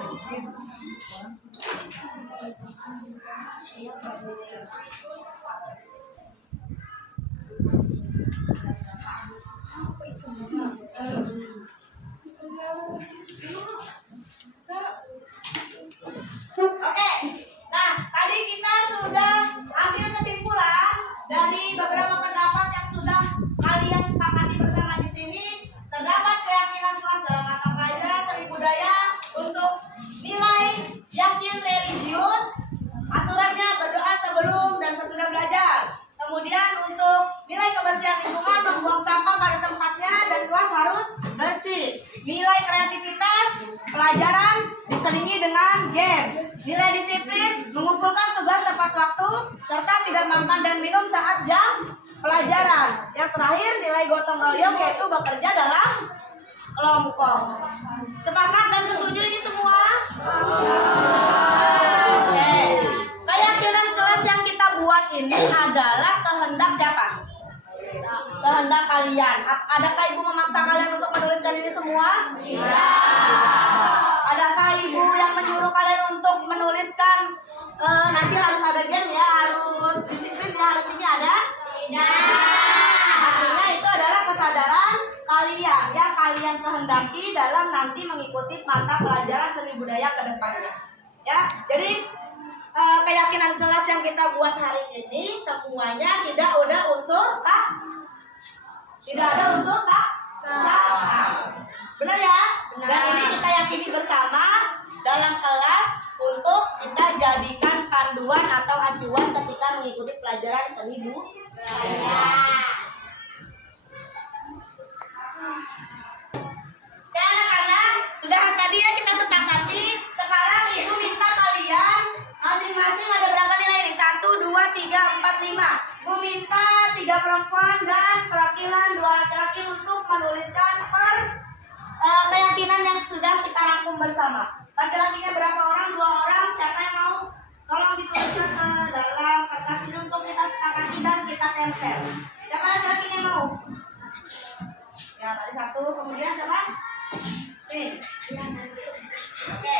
Oke, nah tadi kita sudah ambil kesimpulan dari beberapa pendapat yang sudah kalian sepakati bersama di sini. Terdapat keyakinan kelas dalam mata pelajaran seni budaya untuk nilai yakin religius, aturannya berdoa sebelum dan sesudah belajar. Kemudian untuk nilai kebersihan lingkungan, membuang sampah pada tempatnya dan kelas harus bersih. Nilai kreativitas, pelajaran diselingi dengan game. Nilai disiplin, mengumpulkan tugas tepat waktu, serta tidak makan dan minum saat jam pelajaran. Yang terakhir, nilai gotong royong, yaitu bekerja dalam kelompok. Sepakat dan setuju ini semua? Oke. Keyakinan kelas yang kita buat ini adalah kehendak siapa? Kehendak kalian. Adakah ibu memaksa kalian untuk menuliskan ini semua? Tidak. Adakah ibu yang menyuruh kalian untuk menuliskan nanti harus ada game ya, harus disiplin ya, harus ini ada? Tidak. Artinya itu adalah kesadaran kalian yang kalian kehendaki dalam nanti mengikuti mata pelajaran seni budaya ke depannya. Ya, jadi keyakinan kelas yang kita buat hari ini semuanya tidak ada unsur kak, tidak ada unsur kak sama, benar ya? Dan ini kita yakini bersama dalam kelas untuk kita jadikan panduan atau acuan ketika mengikuti pelajaran seni budaya. Ya anak-anak, sudah tadi ya kita sepakati. Sekarang ibu minta kalian masing-masing ada berapa nilai ini? 1, 2, 3, 4, 5. Ibu minta 3 perempuan dan perwakilan 2 laki-laki untuk menuliskan keyakinan yang sudah kita rangkum bersama. Laki-lakinya berapa orang? 2 orang. Siapa yang mau? Tolong dituliskan ke dalam kertas ini untuk kita sepakati dan kita tempel. Siapa laki-lakinya mau? Ya, tadi 1. Kemudian siapa? Ini. Oke.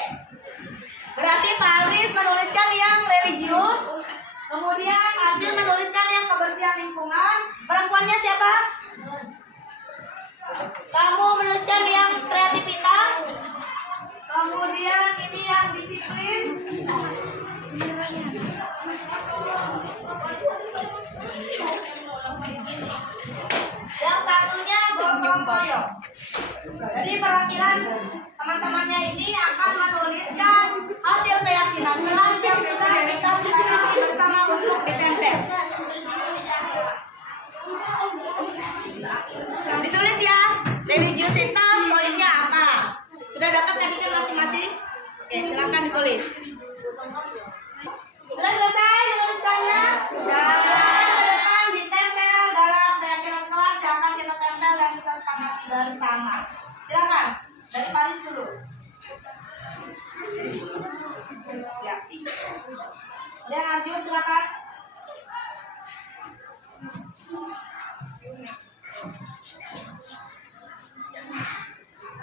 Berarti Pak Aris menuliskan yang religius. Kemudian Adil menuliskan yang kebersihan lingkungan. Perempuannya siapa? Kamu menuliskan yang kreativitas. Kemudian ini yang disiplin. Yang satunya gotong royong. Jadi perwakilan teman-temannya ini akan menuliskan hasil keyakinan kelas yang sudah kita sepakati bersama untuk ditempel. Ditulis ya, religiusitas poinnya apa? Sudah dapat tadi kan masing-masing? Oke, silakan ditulis. Sudah selesai menuliskannya? Sudah. Depan ditempel dalam keyakinan kelas yang akan kita tempel dan kita sepakati bersama. Silakan dari Paris dulu. Ya. Dan Arjun silakan.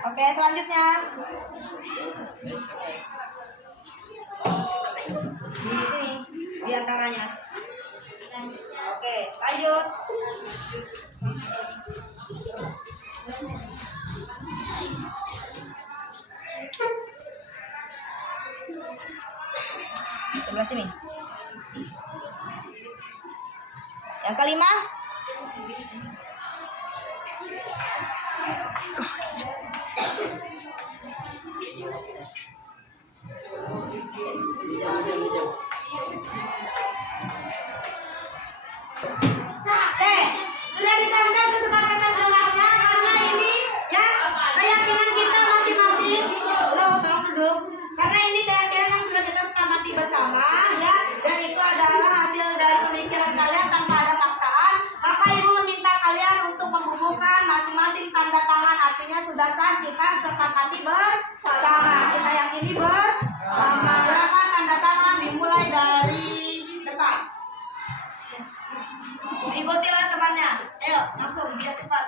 Oke, selanjutnya. Di sini, di antaranya. Oke, lanjut. Sebelah sini. Yang kelima. Sudah ditempel kesepakatan kelasnya karena ini ya keyakinan kita masing-masing. Tolong duduk. Karena ini keyakinan yang sudah kita sepakati bersama ya, dan itu adalah hasil dari pemikiran kalian tanpa ada paksaan. Maka ibu meminta kalian untuk membubuhkan masing-masing tanda tangan, artinya sudah sah kita sepakati bersama. Kita yakin ini bersama. Silakan tanda tangan dimulai dari depan. Diikutilah temannya. Ayo, langsung biar cepat.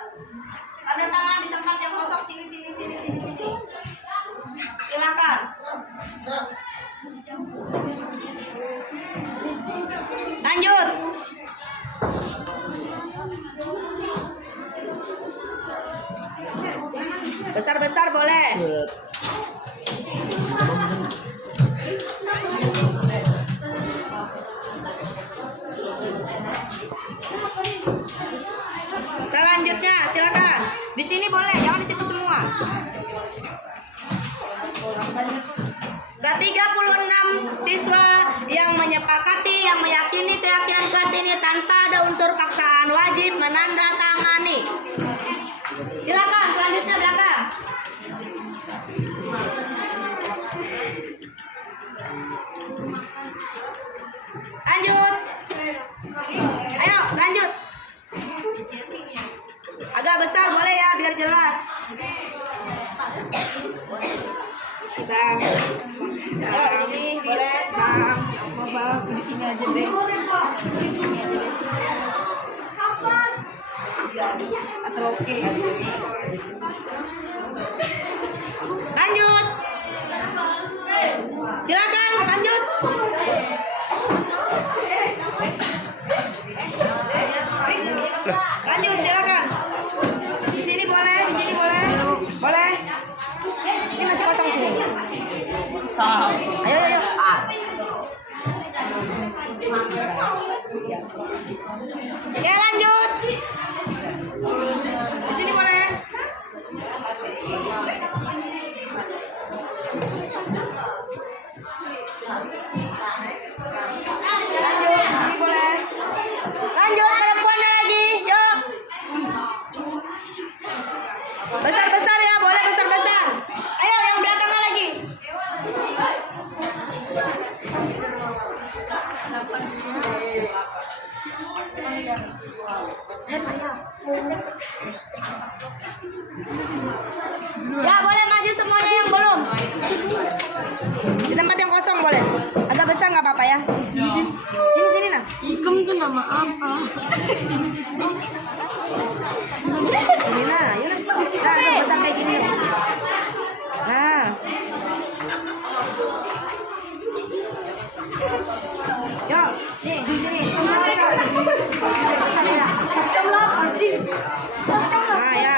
Tanda tangan di tempat yang kosong, sini. Silakan. Lanjut. Besar-besar boleh. Selanjutnya silakan. Di sini boleh, jangan di situ semua. Ke-36 siswa yang menyepakati, yang meyakini keyakinan kelas ini tanpa ada unsur paksaan wajib menandatangani. Silakan, selanjutnya belakang. Lanjut. Ayo, lanjut. Agak besar boleh ya, biar jelas. Bang. Ayo, sini boleh. Bang. Bang, di sini aja deh. Asal oke. Lanjut. Silakan, lanjut. Lanjut, silakan. Di sini boleh, di sini boleh. Boleh. Ini masih kosong sini. Ayo. Ya, lanjut. Di sini boleh. Lanjut, perempuannya lagi, yuk. Besar-besar ya, boleh besar-besar. Ayo, yang belakangnya lagi. Ya, boleh maju semuanya yang belum. Di tempat yang kosong boleh. Agak besar nggak apa-apa ya. Sini nah. Ikem tuh nama apa? Ini nah, yuk nah. Agak besar kayak gini. Nah. Yuk, nih di sini. Nah, ya.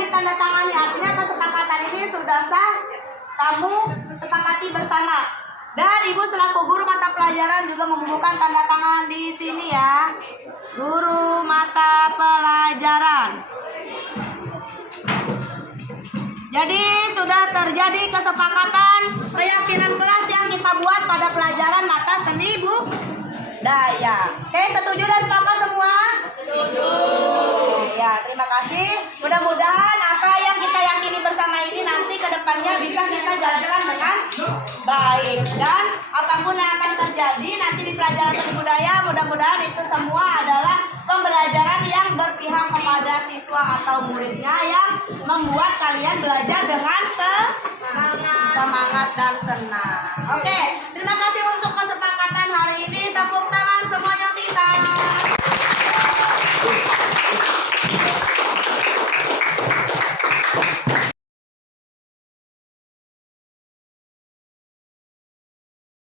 Ditandatangani, artinya kesepakatan ini sudah sah, kamu sepakati bersama. Dan ibu selaku guru mata pelajaran juga membubuhkan tanda tangan di sini ya, guru mata pelajaran. Jadi sudah terjadi kesepakatan keyakinan kelas yang kita buat pada pelajaran mata seni budaya. Oke, setuju dan sepakat semua? Setuju. Ya, terima kasih. Mudah-mudahan apa yang kita yakini bersama ini nanti ke depannya bisa kita jalankan dengan baik. Dan apapun yang akan terjadi nanti di pelajaran seni budaya, mudah-mudahan itu semua adalah pembelajaran yang berpihak kepada siswa atau muridnya, yang membuat kalian belajar dengan semangat dan senang. Oke, terima kasih.